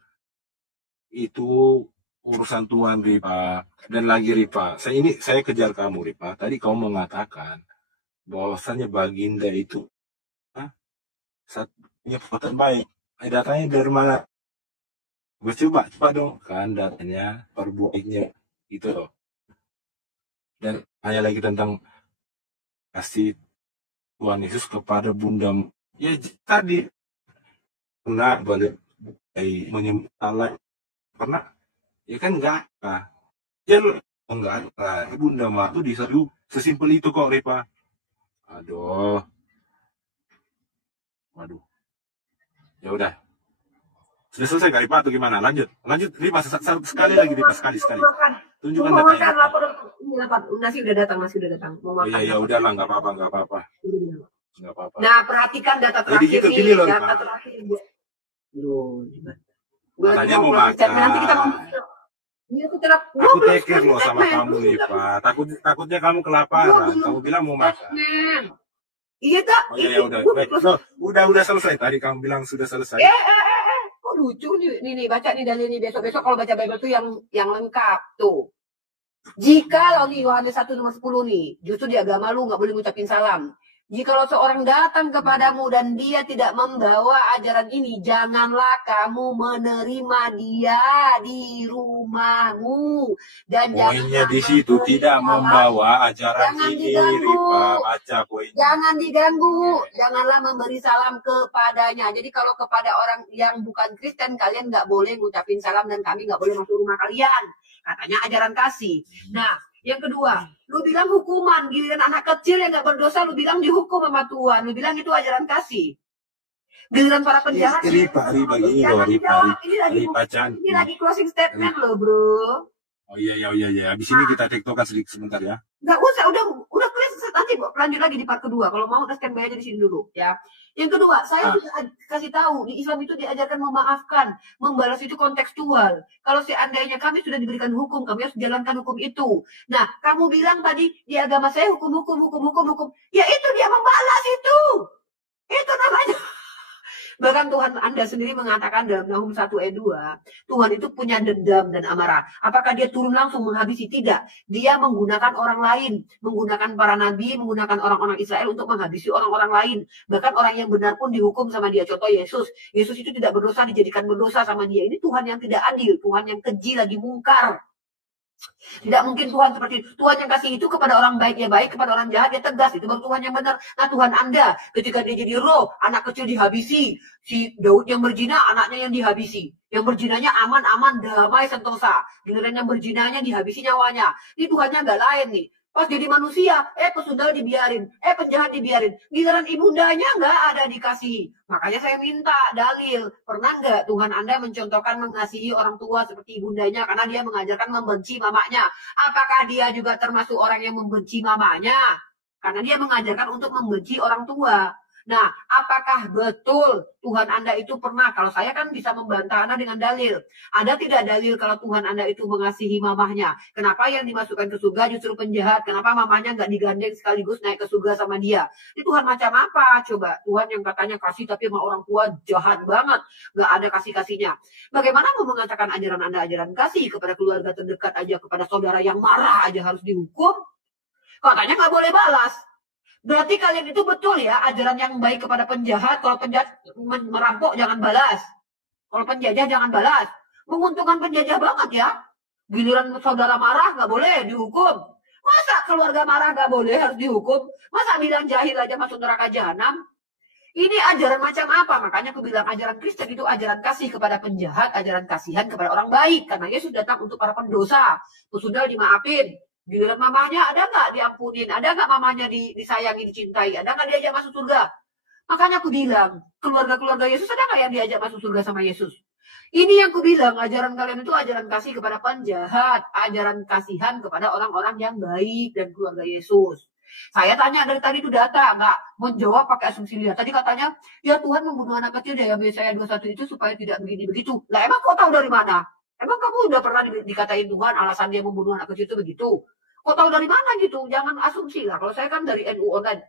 Itu urusan Tuhan, Ripa. Dan lagi, Ripa, saya kejar kamu, Ripa. Tadi kau mengatakan bahwasannya Baginda itu satunya perbuatan baik. Datanya dari mana? Gue coba dong kan datanya perbuatannya gitu loh. Dan hanya lagi tentang kasih Tuhan Yesus kepada Bunda. Ya tadi pernah balik menyembah pernah ya kan enggak ya enggak ada Bunda mah tuh diseru sesimpel itu kok, Ripa. Waduh, ya udah, sudah selesai gak, Ripa, atau gimana? Lanjut Ripa, sekali lagi, Ripa, sekali tunjukkan datanya. Nasi udah datang. Mau makan. Ya udah lah, nggak apa-apa. Nah, perhatikan data terakhir. Jadi gitu, gini loh, data terakhir. Katanya mau makan. Nanti kita mau. Aku teker loh sama kamu, Ripa. Takutnya kamu kelaparan. Kamu bilang mau makan. Iya tak? Oh ya udah selesai. Tadi kamu bilang sudah selesai. Kok lucu nih baca nih dalil nih, besok kalau baca Bible tuh yang lengkap tuh. Jika lo nih Yohanes 1:10 nih, justru di agama lu nggak boleh ngucapin salam. Jikalau seorang datang kepadamu dan dia tidak membawa ajaran ini, janganlah kamu menerima dia di rumahmu. Dan poinnya di situ tidak membawa ajaran ini, Ripa. Baca poinnya. Jangan diganggu, janganlah memberi salam kepadanya. Jadi kalau kepada orang yang bukan Kristen, kalian nggak boleh ngucapin salam dan kami nggak boleh masuk rumah kalian. Katanya ajaran kasih. Nah, yang kedua, lu bilang hukuman, giliran anak kecil yang gak berdosa, lu bilang dihukum sama Tuhan, lu bilang itu ajaran kasih. Giliran para penjahat, Ripa gini loh, Ripa cantik. Ini lagi closing statement loh, bro. Oh iya, habis ini kita tiktokan sedikit sebentar ya. Nggak usah, udah clear, nanti lanjut lagi di part kedua. Kalau mau udah standby aja di sini dulu, ya. Yang kedua, saya juga kasih tahu di Islam itu diajarkan memaafkan, membalas itu kontekstual. Kalau seandainya kami sudah diberikan hukum, kami harus jalankan hukum itu. Nah, kamu bilang tadi di agama saya hukum. Ya itu dia membalas itu. Itu namanya. Bahkan Tuhan Anda sendiri mengatakan dalam Nahum 1 ayat 2, Tuhan itu punya dendam dan amarah. Apakah dia turun langsung menghabisi? Tidak. Dia menggunakan orang lain, menggunakan para nabi, menggunakan orang-orang Israel untuk menghabisi orang-orang lain. Bahkan orang yang benar pun dihukum sama dia. Contoh Yesus. Yesus itu tidak berdosa, dijadikan berdosa sama dia. Ini Tuhan yang tidak adil, Tuhan yang keji lagi mungkar. Tidak mungkin Tuhan seperti itu. Tuhan yang kasih itu kepada orang baik ya baik, kepada orang jahat ya tegas. Itu baru Tuhan yang benar. Nah, Tuhan Anda ketika dia jadi roh, anak kecil dihabisi, si Daud yang berzina, anaknya yang dihabisi. Yang berzinanya aman-aman, damai, sentosa. Giliran yang berzinanya dihabisi nyawanya. Ini Tuhannya nggak lain nih. Pas jadi manusia, pesundal dibiarin, penjahat dibiarin. Giliran ibundanya nggak ada dikasihi. Makanya saya minta dalil. Pernah nggak Tuhan Anda mencontohkan mengasihi orang tua seperti ibundanya karena dia mengajarkan membenci mamanya? Apakah dia juga termasuk orang yang membenci mamanya? Karena dia mengajarkan untuk membenci orang tua. Nah, apakah betul Tuhan Anda itu pernah, kalau saya kan bisa membantah Anda dengan dalil. Ada tidak dalil kalau Tuhan Anda itu mengasihi mamahnya? Kenapa yang dimasukkan ke surga justru penjahat? Kenapa mamahnya nggak digandeng sekaligus naik ke surga sama dia? Ini Tuhan macam apa? Coba, Tuhan yang katanya kasih tapi sama orang tua jahat banget. Nggak ada kasih-kasihnya. Bagaimana mau mengatakan ajaran Anda ajaran kasih kepada keluarga terdekat aja, kepada saudara yang marah aja harus dihukum? Katanya nggak boleh balas. Berarti kalian itu betul ya, ajaran yang baik kepada penjahat. Kalau penjahat merampok jangan balas. Kalau penjajah jangan balas. Menguntungkan penjajah banget ya. Giliran saudara marah nggak boleh dihukum. Masa keluarga marah nggak boleh harus dihukum? Masa bilang jahil aja masuk neraka jahanam? Ini ajaran macam apa? Makanya aku bilang ajaran Kristen itu ajaran kasih kepada penjahat, ajaran kasihan kepada orang baik. Karena Yesus datang untuk para pendosa. Sudah dimaafin. Giliran mamanya ada nggak diampunin? Ada nggak mamanya disayangi, dicintai? Ada nggak diajak masuk surga? Makanya aku bilang, keluarga-keluarga Yesus ada nggak yang diajak masuk surga sama Yesus? Ini yang aku bilang, ajaran kalian itu ajaran kasih kepada penjahat, ajaran kasihan kepada orang-orang yang baik dan keluarga Yesus. Saya tanya dari tadi itu data, nggak menjawab pakai asumsi liar. Tadi katanya, ya Tuhan membunuh anak kecil dari Yesaya 21 itu supaya tidak begini begitu. Lah emang kau tahu dari mana? Emang kamu udah pernah dikatain Tuhan alasan dia membunuh anak kecil itu begitu? Kau tahu dari mana gitu? Jangan asumsi lah. Kalau saya kan dari NU Online.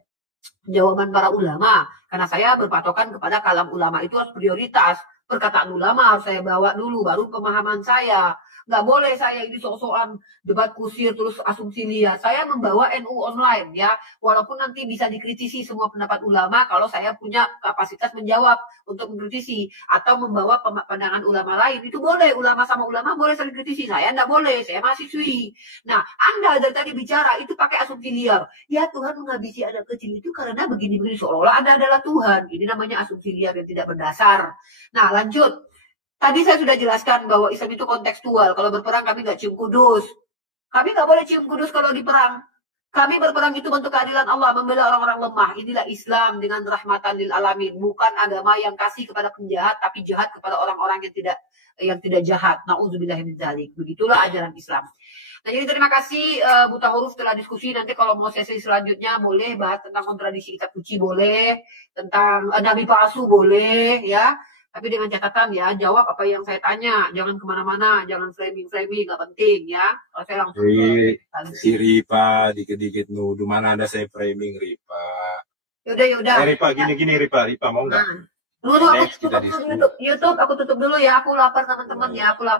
Jawaban para ulama, karena saya berpatokan kepada kalam ulama itu harus prioritas. Perkataan ulama harus saya bawa dulu, baru pemahaman saya. Nggak boleh saya ini sok-sokan debat kusir terus asumsi liar. Saya membawa NU Online ya, walaupun nanti bisa dikritisi semua pendapat ulama kalau saya punya kapasitas menjawab untuk mengkritisi atau membawa pandangan ulama lain, itu boleh. Ulama sama ulama boleh saling kritisi, saya nggak boleh, saya mahasiswi. Nah, Anda dari tadi bicara itu pakai asumsi liar. Ya Tuhan menghabisi anak kecil itu karena begini-begini, seolah-olah Anda adalah Tuhan. Ini namanya asumsi liar yang tidak berdasar. Nah, lanjut. Tadi saya sudah jelaskan bahwa Islam itu kontekstual. Kalau berperang kami nggak cium kudus. Kami nggak boleh cium kudus kalau di perang. Kami berperang itu untuk keadilan Allah, membela orang-orang lemah. Inilah Islam dengan rahmatan lil alamin. Bukan agama yang kasih kepada penjahat, tapi jahat kepada orang-orang yang tidak jahat. Nauzubillahi min dzalik. Begitulah ajaran Islam. Nah, jadi terima kasih Buta Huruf telah diskusi. Nanti kalau mau sesi selanjutnya boleh bahas tentang kontradiksi kitab suci, boleh. Tentang nabi palsu, boleh ya. Tapi dengan catatan ya, jawab apa yang saya tanya. Jangan kemana-mana, jangan framing-framing, nggak penting ya. Kalau saya langsung si Ripa dikit-dikit nuduh, mana ada saya framing Ripa. Yaudah. Ripa, gini Ripa mau nggak? Dulu aku tutup dulu YouTube, aku tutup dulu ya. Aku lapar teman-teman ya, aku lapar.